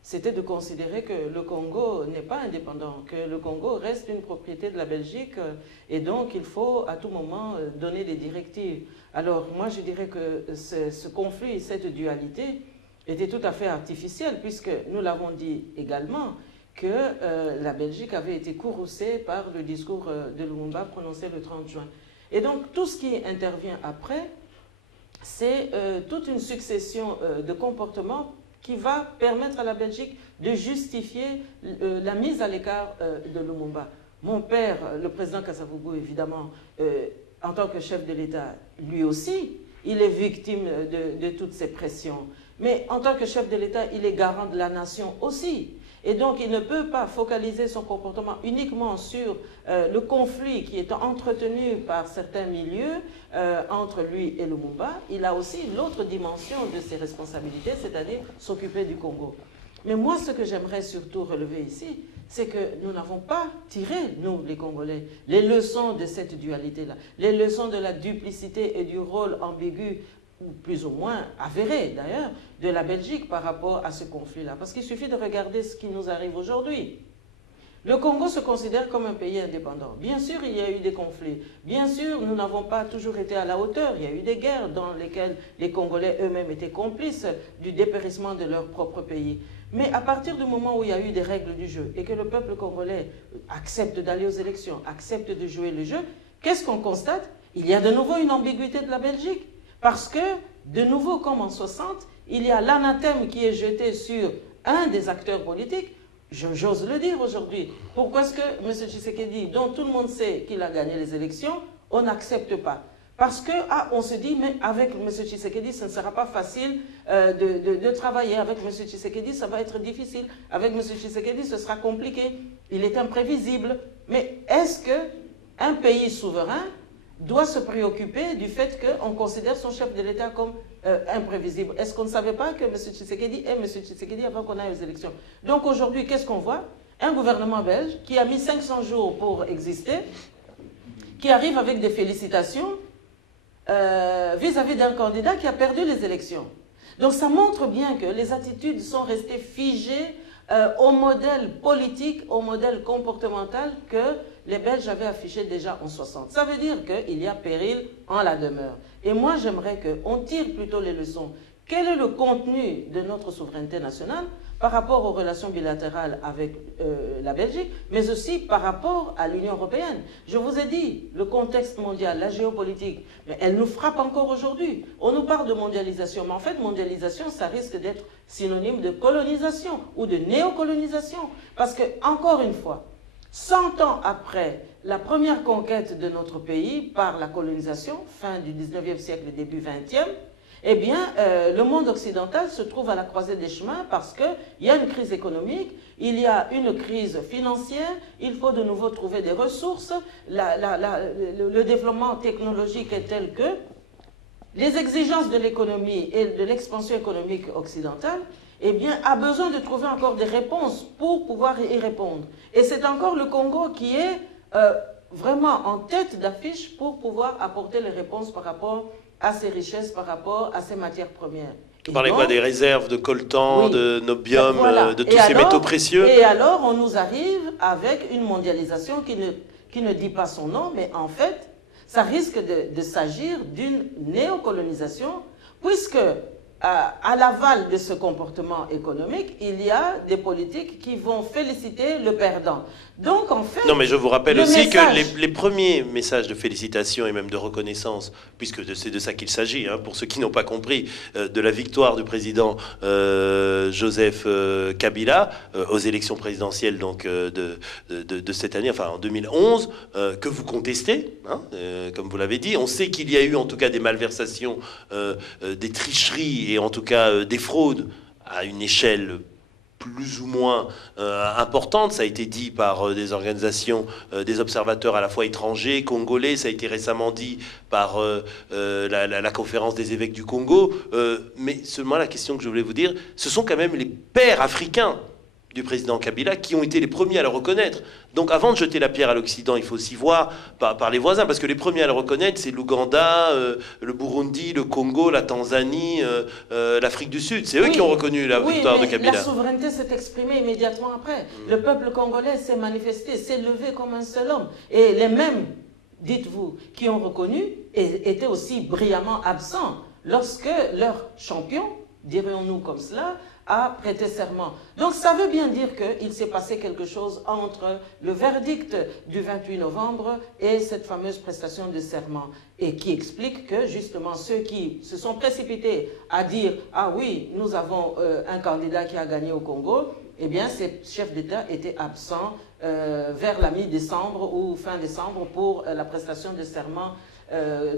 c'était de considérer que le Congo n'est pas indépendant, que le Congo reste une propriété de la Belgique et donc il faut à tout moment donner des directives. Alors moi je dirais que ce conflit, cette dualité était tout à fait artificielle puisque nous l'avons dit également que la Belgique avait été courroucée par le discours de Lumumba prononcé le 30 juin. Et donc tout ce qui intervient après, c'est toute une succession de comportements qui va permettre à la Belgique de justifier la mise à l'écart de Lumumba. Mon père, le président Kasavubu, évidemment, en tant que chef de l'État, lui aussi, il est victime de toutes ces pressions. Mais en tant que chef de l'État, il est garant de la nation aussi. Et donc, il ne peut pas focaliser son comportement uniquement sur le conflit qui est entretenu par certains milieux entre lui et Lumumba. Il a aussi l'autre dimension de ses responsabilités, c'est-à-dire s'occuper du Congo. Mais moi, ce que j'aimerais surtout relever ici, c'est que nous n'avons pas tiré, nous, les Congolais, les leçons de cette dualité-là, les leçons de la duplicité et du rôle ambigu, ou plus ou moins avéré d'ailleurs, de la Belgique par rapport à ce conflit-là. Parce qu'il suffit de regarder ce qui nous arrive aujourd'hui. Le Congo se considère comme un pays indépendant. Bien sûr, il y a eu des conflits. Bien sûr, nous n'avons pas toujours été à la hauteur. Il y a eu des guerres dans lesquelles les Congolais eux-mêmes étaient complices du dépérissement de leur propre pays. Mais à partir du moment où il y a eu des règles du jeu et que le peuple congolais accepte d'aller aux élections, accepte de jouer le jeu, qu'est-ce qu'on constate? Il y a de nouveau une ambiguïté de la Belgique. Parce que, de nouveau, comme en 60, il y a l'anathème qui est jeté sur un des acteurs politiques. J'ose le dire aujourd'hui. Pourquoi est-ce que M. Tshisekedi, dont tout le monde sait qu'il a gagné les élections, on n'accepte pas? Parce que, on se dit, mais avec M. Tshisekedi, ce ne sera pas facile de travailler. Avec M. Tshisekedi, ça va être difficile. Avec M. Tshisekedi, ce sera compliqué. Il est imprévisible. Mais est-ce qu'un pays souverain doit se préoccuper du fait qu'on considère son chef de l'État comme imprévisible? Est-ce qu'on ne savait pas que M. Tshisekedi est M. Tshisekedi avant qu'on aille aux élections? Donc aujourd'hui, qu'est-ce qu'on voit? Un gouvernement belge qui a mis 500 jours pour exister, qui arrive avec des félicitations vis-à-vis d'un candidat qui a perdu les élections. Donc ça montre bien que les attitudes sont restées figées au modèle politique, au modèle comportemental que les Belges avaient affiché déjà en 60. Ça veut dire qu'il y a péril en la demeure. Et moi, j'aimerais qu'on tire plutôt les leçons. Quel est le contenu de notre souveraineté nationale par rapport aux relations bilatérales avec la Belgique, mais aussi par rapport à l'Union européenne? Je vous ai dit, le contexte mondial, la géopolitique, elle nous frappe encore aujourd'hui. On nous parle de mondialisation, mais en fait, mondialisation, ça risque d'être synonyme de colonisation ou de néocolonisation. Parce que, encore une fois, 100 ans après la première conquête de notre pays par la colonisation, fin du 19e siècle, début 20e, eh bien, le monde occidental se trouve à la croisée des chemins parce qu'il y a une crise économique, il y a une crise financière, il faut de nouveau trouver des ressources, le développement technologique est tel que les exigences de l'économie et de l'expansion économique occidentale, eh bien, a besoin de trouver encore des réponses pour pouvoir y répondre. Et c'est encore le Congo qui est vraiment en tête d'affiche pour pouvoir apporter les réponses par rapport à ses richesses, par rapport à ses matières premières. Vous parlez quoi, des réserves de coltan, oui, de nobium, voilà, de tous ces métaux précieux? Et alors, on nous arrive avec une mondialisation qui ne dit pas son nom, mais en fait, ça risque de s'agir d'une néocolonisation, puisque à l'aval de ce comportement économique, il y a des politiques qui vont féliciter le perdant. Donc, en fait... Non, mais je vous rappelle aussi que les premiers messages de félicitations et même de reconnaissance, puisque c'est de ça qu'il s'agit, hein, pour ceux qui n'ont pas compris, de la victoire du président Joseph Kabila aux élections présidentielles donc, de cette année, enfin en 2011, que vous contestez, hein, comme vous l'avez dit. On sait qu'il y a eu en tout cas des malversations, des tricheries, et en tout cas des fraudes à une échelle plus ou moins importante. Ça a été dit par des organisations, des observateurs à la fois étrangers, congolais. Ça a été récemment dit par la conférence des évêques du Congo. Mais seulement la question que je voulais vous dire, ce sont quand même les pères africains du président Kabila qui ont été les premiers à le reconnaître. Donc avant de jeter la pierre à l'Occident, il faut aussi voir par les voisins, parce que les premiers à le reconnaître, c'est l'Ouganda, le Burundi, le Congo, la Tanzanie, l'Afrique du Sud. C'est eux qui ont reconnu la victoire de Kabila. La souveraineté s'est exprimée immédiatement après. Le peuple congolais s'est manifesté, s'est levé comme un seul homme. Et les mêmes, dites-vous, qui ont reconnu, étaient aussi brillamment absents lorsque leur champion, dirions-nous comme cela, a prêté serment. Donc ça veut bien dire qu'il s'est passé quelque chose entre le verdict du 28 novembre et cette fameuse prestation de serment, et qui explique que justement ceux qui se sont précipités à dire « Ah oui, nous avons un candidat qui a gagné au Congo », eh bien ces chefs d'État étaient absents vers la mi-décembre ou fin décembre pour la prestation de serment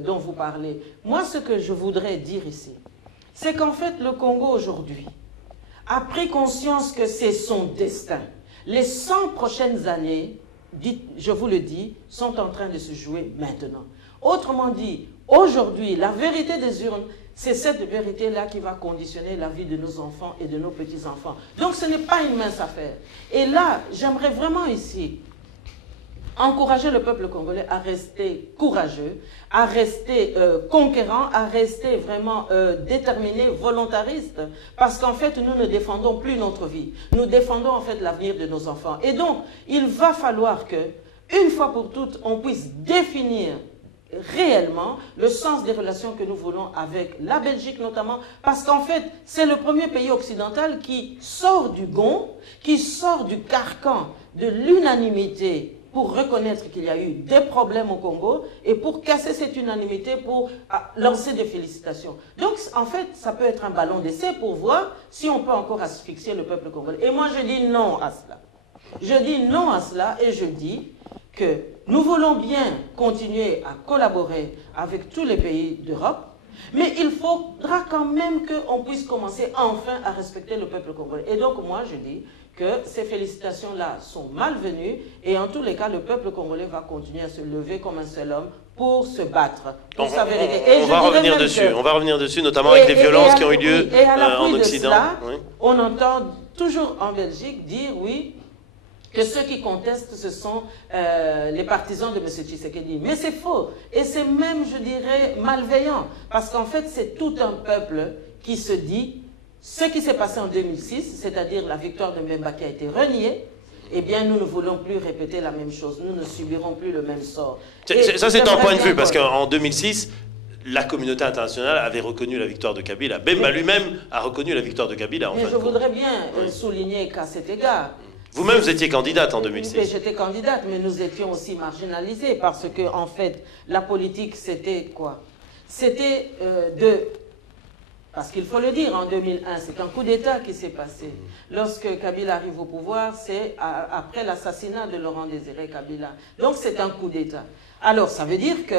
dont vous parlez. Moi, ce que je voudrais dire ici, c'est qu'en fait le Congo aujourd'hui a pris conscience que c'est son destin. Les 100 prochaines années, je vous le dis, sont en train de se jouer maintenant. Autrement dit, aujourd'hui, la vérité des urnes, c'est cette vérité-là qui va conditionner la vie de nos enfants et de nos petits-enfants. Donc ce n'est pas une mince affaire. Et là, j'aimerais vraiment ici encourager le peuple congolais à rester courageux, à rester conquérant, à rester vraiment déterminé, volontariste, parce qu'en fait, nous ne défendons plus notre vie. Nous défendons en fait l'avenir de nos enfants. Et donc, il va falloir que, une fois pour toutes, on puisse définir réellement le sens des relations que nous voulons avec la Belgique notamment, parce qu'en fait, c'est le premier pays occidental qui sort du gond, qui sort du carcan de l'unanimité pour reconnaître qu'il y a eu des problèmes au Congo et pour casser cette unanimité, pour lancer des félicitations. Donc, en fait, ça peut être un ballon d'essai pour voir si on peut encore asphyxier le peuple congolais. Et moi, je dis non à cela. Je dis non à cela et je dis que nous voulons bien continuer à collaborer avec tous les pays d'Europe, mais il faudra quand même qu'on puisse commencer enfin à respecter le peuple congolais. Et donc, moi, je dis que ces félicitations-là sont malvenues et en tous les cas, le peuple congolais va continuer à se lever comme un seul homme pour se battre, pour sa vérité. On va revenir dessus, notamment avec les violences qui ont eu lieu en Occident. On entend toujours en Belgique dire, oui, que ceux qui contestent, ce sont les partisans de M. Tshisekedi. Mais c'est faux. Et c'est même, je dirais, malveillant. Parce qu'en fait, c'est tout un peuple qui se dit, ce qui s'est passé en 2006, c'est-à-dire la victoire de Mbemba qui a été reniée, eh bien, nous ne voulons plus répéter la même chose. Nous ne subirons plus le même sort. Ça, c'est un point de vue, parce qu'en 2006, la communauté internationale avait reconnu la victoire de Kabila. Mbemba lui-même a reconnu la victoire de Kabila. Mais je voudrais bien souligner qu'à cet égard, vous-même, vous étiez candidate en 2006. J'étais candidate, mais nous étions aussi marginalisés parce que, en fait, la politique, c'était quoi? C'était parce qu'il faut le dire, en 2001, c'est un coup d'État qui s'est passé. Lorsque Kabila arrive au pouvoir, c'est après l'assassinat de Laurent Désiré Kabila. Donc, c'est un coup d'État. Alors, ça veut dire que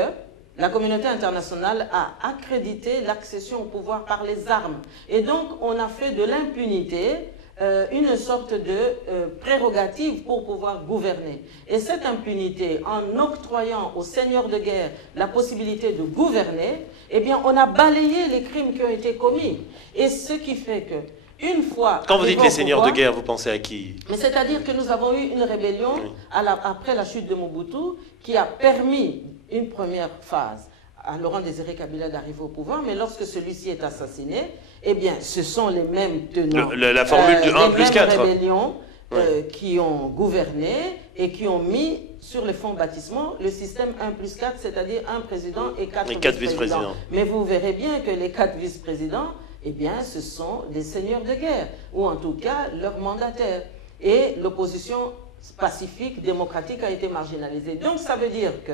la communauté internationale a accrédité l'accession au pouvoir par les armes. Et donc, on a fait de l'impunité une sorte de prérogative pour pouvoir gouverner. Et cette impunité, en octroyant aux seigneurs de guerre la possibilité de gouverner, eh bien, on a balayé les crimes qui ont été commis. Et ce qui fait que, une fois... Quand vous dites les seigneurs de guerre, vous pensez à qui? Mais c'est-à-dire que nous avons eu une rébellion après la chute de Mobutu qui a permis une première phase à Laurent Désiré Kabila d'arriver au pouvoir, mais lorsque celui-ci est assassiné, eh bien, ce sont les mêmes tenants, la formule du 1+4 rébellions qui ont gouverné et qui ont mis sur les fonds bâtissements le système 1+4, c'est-à-dire un président et 4 vice-présidents. Mais vous verrez bien que les 4 vice-présidents, eh bien, ce sont des seigneurs de guerre, ou en tout cas leurs mandataires. Et l'opposition pacifique, démocratique a été marginalisée. Donc ça veut dire que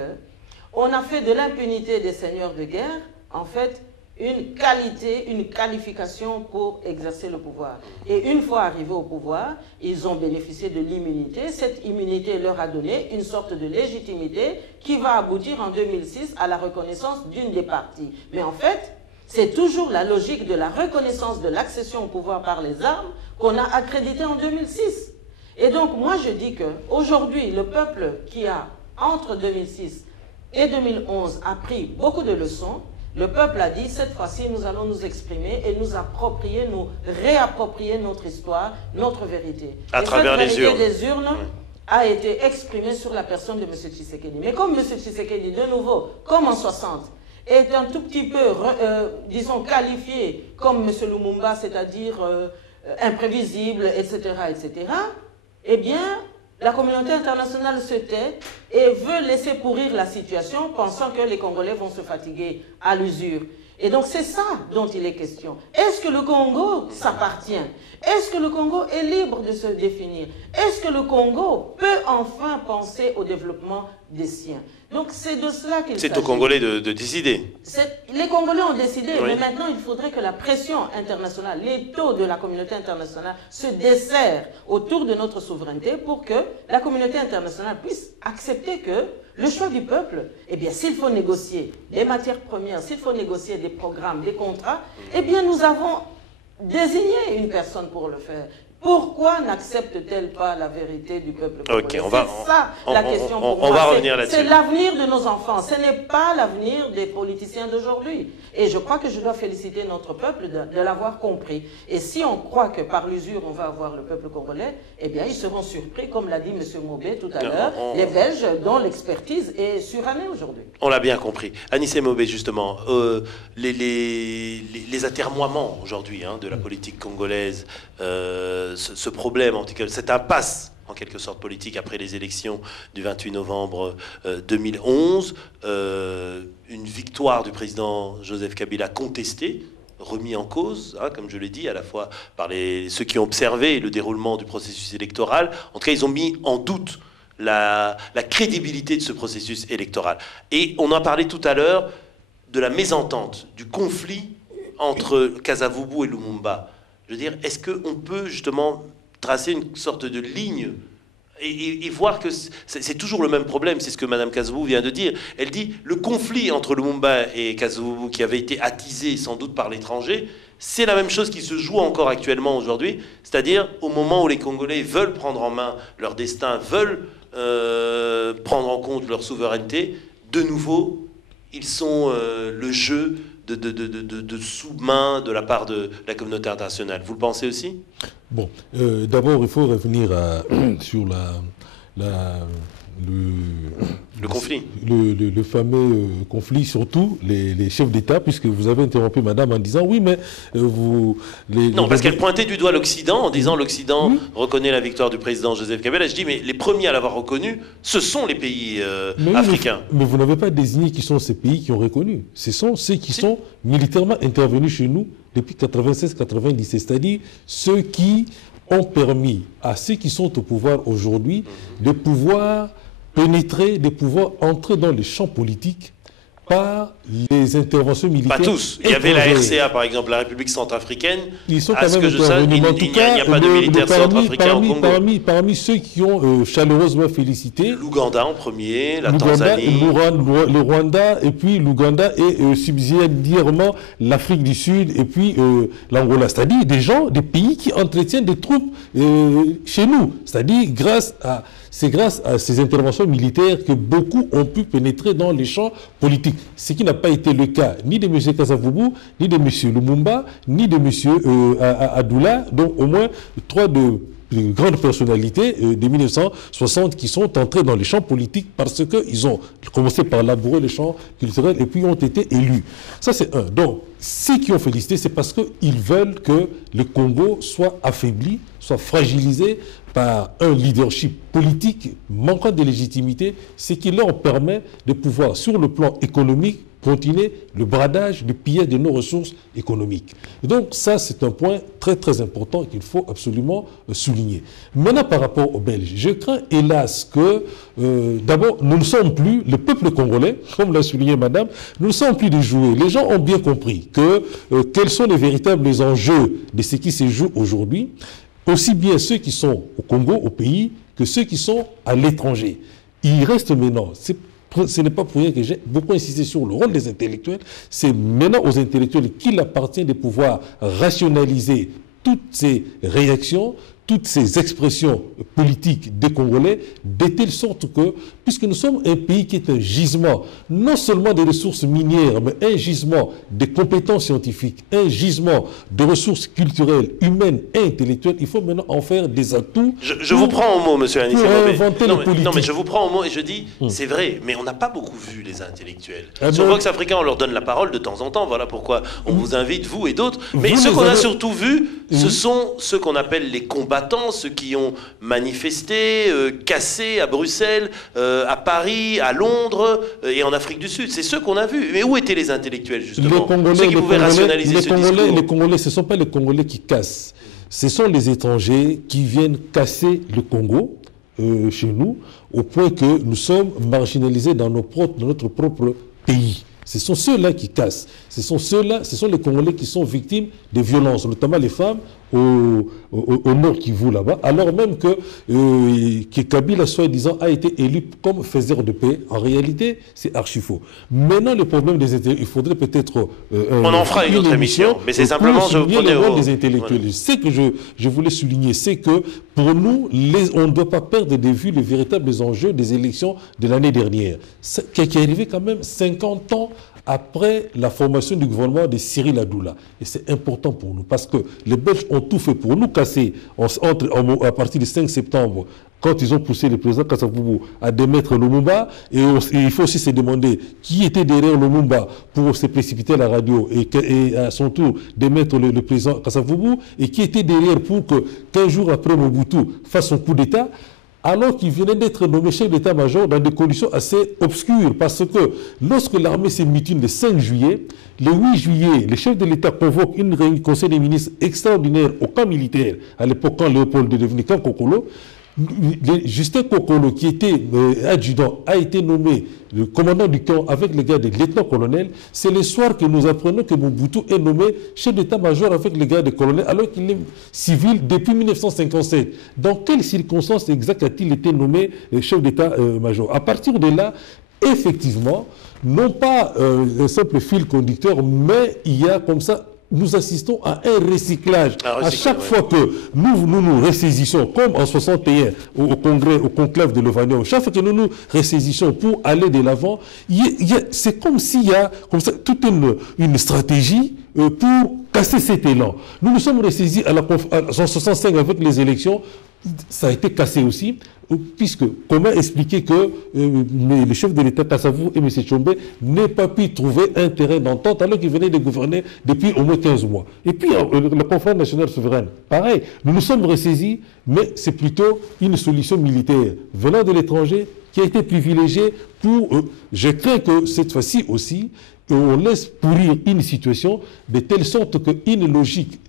on a fait de l'impunité des seigneurs de guerre, en fait, une qualité, une qualification pour exercer le pouvoir. Et une fois arrivés au pouvoir, ils ont bénéficié de l'immunité. Cette immunité leur a donné une sorte de légitimité qui va aboutir en 2006 à la reconnaissance d'une des parties. Mais en fait, c'est toujours la logique de la reconnaissance de l'accession au pouvoir par les armes qu'on a accrédité en 2006. Et donc, moi, je dis qu'aujourd'hui, le peuple qui a, entre 2006 et 2011, a pris beaucoup de leçons. Le peuple a dit, cette fois-ci, nous allons nous exprimer et nous approprier, nous réapproprier notre histoire, notre vérité. À travers les urnes. Des urnes a été exprimée sur la personne de M. Tshisekedi. Mais comme M. Tshisekedi, de nouveau, comme en 60, est un tout petit peu, disons, qualifié comme M. Lumumba, c'est-à-dire imprévisible, etc., etc., eh bien, la communauté internationale se tait et veut laisser pourrir la situation, pensant que les Congolais vont se fatiguer à l'usure. Et donc c'est ça dont il est question. Est-ce que le Congo s'appartient? Est-ce que le Congo est libre de se définir? Est-ce que le Congo peut enfin penser au développement des siens? Donc c'est de cela qu'il s'agit. C'est aux Congolais de décider. Les Congolais ont décidé, mais maintenant il faudrait que la pression internationale, les taux de la communauté internationale se desserrent autour de notre souveraineté pour que la communauté internationale puisse accepter que le choix du peuple, eh bien s'il faut négocier des matières premières, s'il faut négocier des programmes, des contrats, eh bien nous avons désigné une personne pour le faire. Pourquoi n'accepte-t-elle pas la vérité du peuple congolais? C'est ça la question pour moi. On va revenir là-dessus. C'est l'avenir de nos enfants. Ce n'est pas l'avenir des politiciens d'aujourd'hui. Et je crois que je dois féliciter notre peuple de l'avoir compris. Et si on croit que par l'usure, on va avoir le peuple congolais, eh bien, ils seront surpris, comme l'a dit M. Mobé tout à l'heure, les Belges dont l'expertise est surannée aujourd'hui. On l'a bien compris. Anissé Mobé, justement, les atermoiements aujourd'hui de la politique congolaise, ce problème, en tout cas, cette impasse en quelque sorte politique après les élections du 28 novembre 2011. Une victoire du président Joseph Kabila contestée, remis en cause, hein, comme je l'ai dit, à la fois par ceux qui ont observé le déroulement du processus électoral. En tout cas, ils ont mis en doute la crédibilité de ce processus électoral. Et on en parlait tout à l'heure de la mésentente, du conflit entre Kasavubu et Lumumba. Je veux dire, est-ce qu'on peut justement tracer une sorte de ligne et voir que c'est toujours le même problème? C'est ce que Mme Kasavubu vient de dire. Elle dit le conflit entre Lumumba et Kasavubu, qui avait été attisé sans doute par l'étranger, c'est la même chose qui se joue encore actuellement aujourd'hui, c'est-à-dire au moment où les Congolais veulent prendre en main leur destin, veulent prendre en compte leur souveraineté, de nouveau, ils sont le jeu de sous-main de la part de la communauté internationale. Vous le pensez aussi? Bon, d'abord, il faut revenir sur le conflit. Le fameux conflit, surtout les chefs d'État, puisque vous avez interrompu madame en disant oui, mais vous... Non, parce qu'elle pointait du doigt l'Occident en disant l'Occident reconnaît la victoire du président Joseph Kabila. Je dis, mais les premiers à l'avoir reconnu, ce sont les pays africains. Mais vous n'avez pas désigné qui sont ces pays qui ont reconnu. Ce sont ceux qui sont militairement intervenus chez nous depuis 96-97, c'est-à-dire ceux qui ont permis à ceux qui sont au pouvoir aujourd'hui de pouvoir pénétrer, de pouvoir entrer dans les champs politiques par les interventions militaires. Pas tous. Il y avait la RCA, par exemple, la République centrafricaine. Ils sont quand même intervenus. Il n'y a pas de militaires centrafricains au Congo. Parmi ceux qui ont chaleureusement félicité. L'Ouganda en premier, la Tanzanie. Le Rwanda, et puis l'Ouganda, et subsidiairement l'Afrique du Sud, et puis l'Angola. C'est-à-dire des pays qui entretiennent des troupes chez nous. C'est-à-dire c'est grâce à ces interventions militaires que beaucoup ont pu pénétrer dans les champs politiques. Ce qui n'a pas été le cas ni de M. Kasavubu, ni de M. Lumumba, ni de M. Adoula, donc au moins trois de grandes personnalités de 1960 qui sont entrées dans les champs politiques parce qu'ils ont commencé par labourer les champs culturels et puis ont été élus. Ça, c'est un. Donc, ceux qui ont félicité, c'est parce qu'ils veulent que le Congo soit affaibli, soit fragilisé par un leadership politique manquant de légitimité, ce qui leur permet de pouvoir, sur le plan économique, continuer le bradage, le pillage de nos ressources économiques. Et donc ça, c'est un point très très important qu'il faut absolument souligner. Maintenant, par rapport aux Belges, je crains hélas que, d'abord, nous ne sommes plus, le peuple congolais, comme l'a souligné madame, nous ne sommes plus des jouets. Les gens ont bien compris que quels sont les véritables enjeux de ce qui se joue aujourd'hui, aussi bien ceux qui sont au Congo, au pays, que ceux qui sont à l'étranger. Il reste maintenant, ce n'est pas pour rien que j'ai beaucoup insisté sur le rôle des intellectuels, c'est maintenant aux intellectuels qu'il appartient de pouvoir rationaliser toutes ces réactions, toutes ces expressions politiques des Congolais, de telle sorte que, puisque nous sommes un pays qui est un gisement, non seulement des ressources minières, mais un gisement de compétences scientifiques, un gisement de ressources culturelles, humaines et intellectuelles, il faut maintenant en faire des atouts. Je vous prends au mot, monsieur Anissé. Non, mais je vous prends au mot et je dis, c'est vrai, mais on n'a pas beaucoup vu les intellectuels. Sur Vox Africain, on leur donne la parole de temps en temps, voilà pourquoi on vous invite, vous et d'autres. Mais ceux qu'on a surtout vus, ce sont ceux qu'on appelle les combattants, ceux qui ont manifesté, cassé à Bruxelles, à Paris, à Londres et en Afrique du Sud. C'est ceux qu'on a vus. Mais où étaient les intellectuels, justement? Ceux qui pouvaient rationaliser ce discours. Les Congolais, ce ne sont pas les Congolais qui cassent. Ce sont les étrangers qui viennent casser le Congo, chez nous, au point que nous sommes marginalisés dans notre propre pays. Ce sont ceux-là qui cassent. Ce sont les Congolais qui sont victimes de violences, notamment les femmes au nord Kivu là-bas, alors même que Kabila, soi-disant, a été élu comme faiseur de paix. En réalité, c'est archi faux. Maintenant, le problème des intellectuels, il faudrait peut-être... on en fera une autre émission, mais c'est simplement... je prenais le rôle des intellectuels. Ouais. Ce que je voulais souligner, c'est que pour nous, on ne doit pas perdre de vue les véritables enjeux des élections de l'année dernière, qui est arrivé quand même 50 ans après la formation du gouvernement de Cyril Adoula. Et c'est important pour nous, parce que les Belges ont tout fait pour nous casser à partir du 5 septembre, quand ils ont poussé le président Kasavubu à démettre Lumumba. Et il faut aussi se demander qui était derrière Lumumba pour se précipiter à la radio et à son tour démettre le président Kasavubu, et qui était derrière pour que 15 jours après Mobutu fasse son coup d'État. alors qu'il venait d'être nommé chef d'état-major dans des conditions assez obscures. Parce que lorsque l'armée s'est mutine le 5 juillet, le 8 juillet, le chef de l'État convoque une réunion du Conseil des ministres extraordinaire au camp militaire, à l'époque quand Léopold est devenu camp Kokolo. Justin Kokolo, qui était adjudant, a été nommé le commandant du camp avec les gars des lieutenants-colonels. C'est le soir que nous apprenons que Mobutu est nommé chef d'état-major avec les gars des colonels, alors qu'il est civil depuis 1957. Dans quelles circonstances exactes a-t-il été nommé chef d'état-major? À partir de là, effectivement, non pas un simple fil conducteur, mais il y a comme ça, nous assistons à un recyclage. À chaque fois que nous ressaisissons, comme en 61 au congrès, au conclave de l'Ovanium, chaque fois que nous ressaisissons pour aller de l'avant, c'est comme s'il y a comme ça, toute une stratégie pour casser cet élan. Nous nous sommes ressaisis en 65 avec les élections, ça a été cassé aussi. Puisque, comment expliquer que le chef de l'État, Kassavou et M. Tchombe, n'aient pas pu trouver un terrain d'entente alors qu'ils venaient de gouverner depuis au moins 15 mois. Et puis, la conférence nationale souveraine, pareil, nous nous sommes ressaisis, mais c'est plutôt une solution militaire venant de l'étranger qui a été privilégiée pour... je crains que cette fois-ci aussi, on laisse pourrir une situation de telle sorte qu'une logique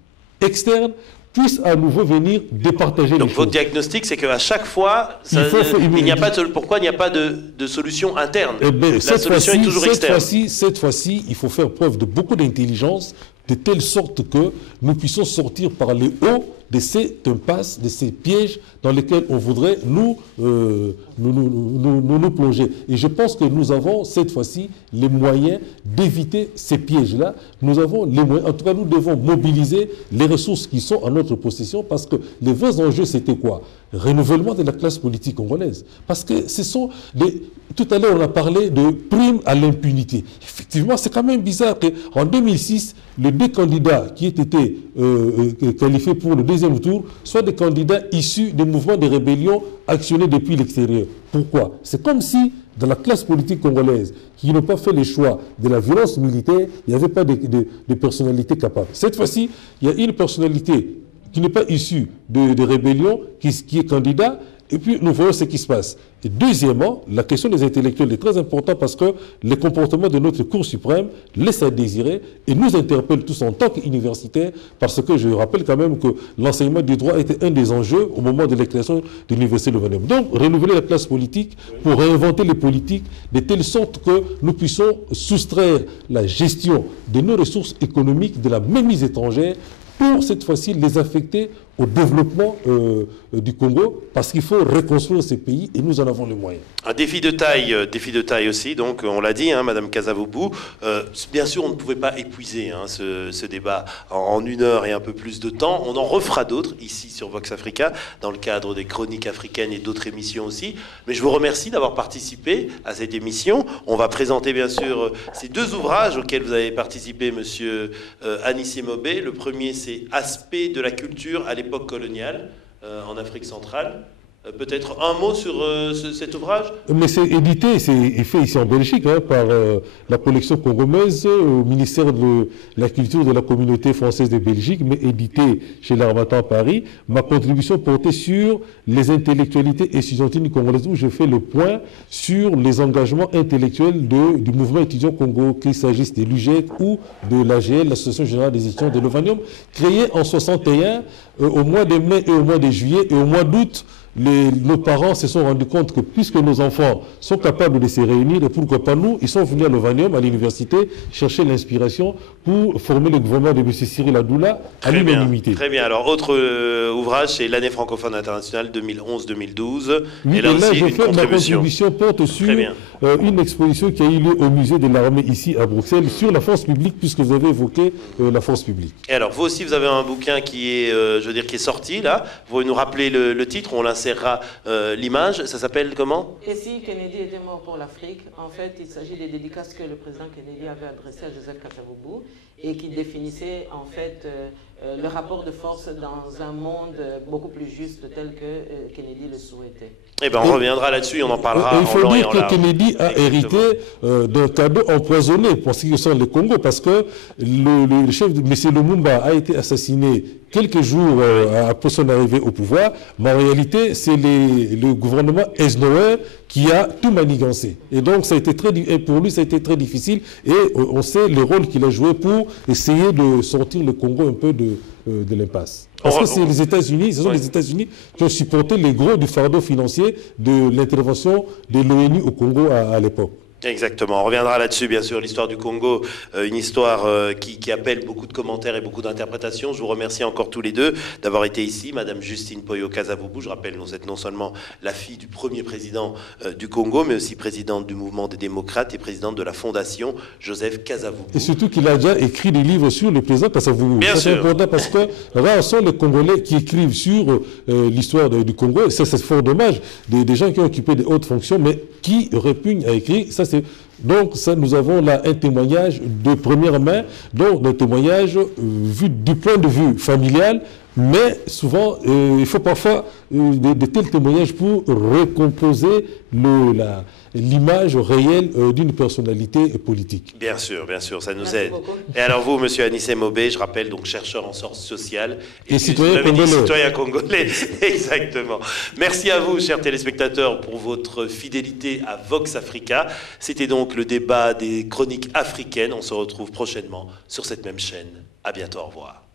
externe puisse à nouveau venir départager les choses. Donc votre diagnostic, c'est qu'à chaque fois, il n'y a pas de, pourquoi il n'y a pas de solution interne? La solution est toujours externe. Cette fois-ci, il faut faire preuve de beaucoup d'intelligence, de telle sorte que nous puissions sortir par les hauts de ces impasses, de ces pièges dans lesquels on voudrait nous plonger. Et je pense que nous avons cette fois-ci les moyens d'éviter ces pièges-là. Nous avons les moyens, en tout cas nous devons mobiliser les ressources qui sont en notre possession parce que les vrais enjeux c'était quoi? Renouvellement de la classe politique congolaise. Parce que ce sont des... Tout à l'heure, on a parlé de prime à l'impunité. Effectivement, c'est quand même bizarre qu'en 2006, les deux candidats qui aient été qualifiés pour le deuxième tour soient des candidats issus des mouvements de rébellion actionnés depuis l'extérieur. Pourquoi? C'est comme si, dans la classe politique congolaise, qui n'ont pas fait les choix de la violence militaire, il n'y avait pas de personnalité capable. Cette fois-ci, il y a une personnalité qui n'est pas issue de rébellion, qui est candidat, et puis nous voyons ce qui se passe. Et deuxièmement, la question des intellectuels est très importante parce que les comportements de notre Cour suprême laissent à désirer et nous interpellent tous en tant qu'universitaires parce que je rappelle quand même que l'enseignement du droit était un des enjeux au moment de la création de l'Université de Louvain. Donc, renouveler la classe politique pour réinventer les politiques de telle sorte que nous puissions soustraire la gestion de nos ressources économiques de la mainmise étrangère pour cette fois-ci les affecter au développement du Congo, parce qu'il faut reconstruire ces pays et nous en avons les moyens. Un défi de taille aussi, donc on l'a dit, hein, Madame Kasavubu. Bien sûr, on ne pouvait pas épuiser ce débat en 1 heure et un peu plus de temps. On en refera d'autres ici sur Vox Africa, dans le cadre des chroniques africaines et d'autres émissions aussi. Mais je vous remercie d'avoir participé à cette émission. On va présenter bien sûr ces 2 ouvrages auxquels vous avez participé, Monsieur Anissé Mobé. Le premier, c'est Aspect de la culture à l'époque coloniale en Afrique centrale. Peut-être un mot sur cet ouvrage? Mais c'est édité, c'est fait ici en Belgique par la collection congolaise au ministère de la Culture de la Communauté française de Belgique, mais édité chez l'Harmattan Paris. Ma contribution portait sur les intellectualités étudiantines congolaises, où je fais le point sur les engagements intellectuels du mouvement étudiant Congo, qu'il s'agisse de l'UGEC ou de l'AGL, l'Association Générale des étudiants de l'Ovanium, créée en 61 au mois de mai et au mois de juillet et au mois d'août. Nos parents se sont rendus compte que puisque nos enfants sont capables de se réunir, et pourquoi pas nous, ils sont venus à l'Ovanium, à l'université, chercher l'inspiration pour former le gouvernement de M. Cyril Adoula à l'unanimité. Très bien. Alors, autre ouvrage, c'est l'année francophone internationale 2011-2012. Oui, et là, ma contribution porte sur une exposition qui a eu lieu au musée de l'armée ici à Bruxelles sur la force publique, puisque vous avez évoqué la force publique. Et alors, vous aussi, vous avez un bouquin qui est, qui est sorti, là. Vous pouvez nous rappeler le titre, on l'insérera l'image. Ça s'appelle comment? Et si Kennedy était mort pour l'Afrique, en fait, il s'agit des dédicaces que le président Kennedy avait adressées à Joseph Kasavubu et qui définissait en fait le rapport de force dans un monde beaucoup plus juste tel que Kennedy le souhaitait. Eh bien, on reviendra là-dessus et on en parlera. Il faut dire que Kennedy a hérité d'un cadeau empoisonné pour ce qui concerne le Congo, parce que le chef de M. Lumumba a été assassiné quelques jours après son arrivée au pouvoir, mais en réalité, c'est le gouvernement Esnoer qui a tout manigancé. Et donc, ça a été et pour lui, ça a été très difficile. Et on sait le rôle qu'il a joué pour essayer de sortir le Congo un peu de l'impasse. Parce que c'est les États-Unis, ce sont les États-Unis qui ont supporté les gros du fardeau financier de l'intervention de l'ONU au Congo à l'époque. Exactement, on reviendra là-dessus bien sûr, l'histoire du Congo, une histoire qui appelle beaucoup de commentaires et beaucoup d'interprétations. Je vous remercie encore tous les deux d'avoir été ici. Madame Justine Poyo Kasavubu, je rappelle, vous êtes non seulement la fille du premier président du Congo, mais aussi présidente du mouvement des démocrates et présidente de la fondation Joseph Kasavubu. Et surtout qu'il a déjà écrit des livres sur le président Kasavubu. Bien sûr. C'est important parce que rares sont les Congolais qui écrivent sur l'histoire du Congo. Ça, c'est fort dommage. Des gens qui ont occupé des hautes fonctions, mais qui répugnent à écrire. Ça, donc, ça, nous avons là un témoignage de première main, donc un témoignage vu du point de vue familial, mais souvent, il faut parfois de tels témoignages pour recomposer l'image réelle d'une personnalité politique. Bien sûr, ça nous aide. Et alors vous, monsieur Anissé Mobé, je rappelle, donc chercheur en sciences sociales et citoyen congolais. Exactement. Merci à vous, chers téléspectateurs, pour votre fidélité à Vox Africa. C'était donc le débat des chroniques africaines. On se retrouve prochainement sur cette même chaîne. À bientôt, au revoir.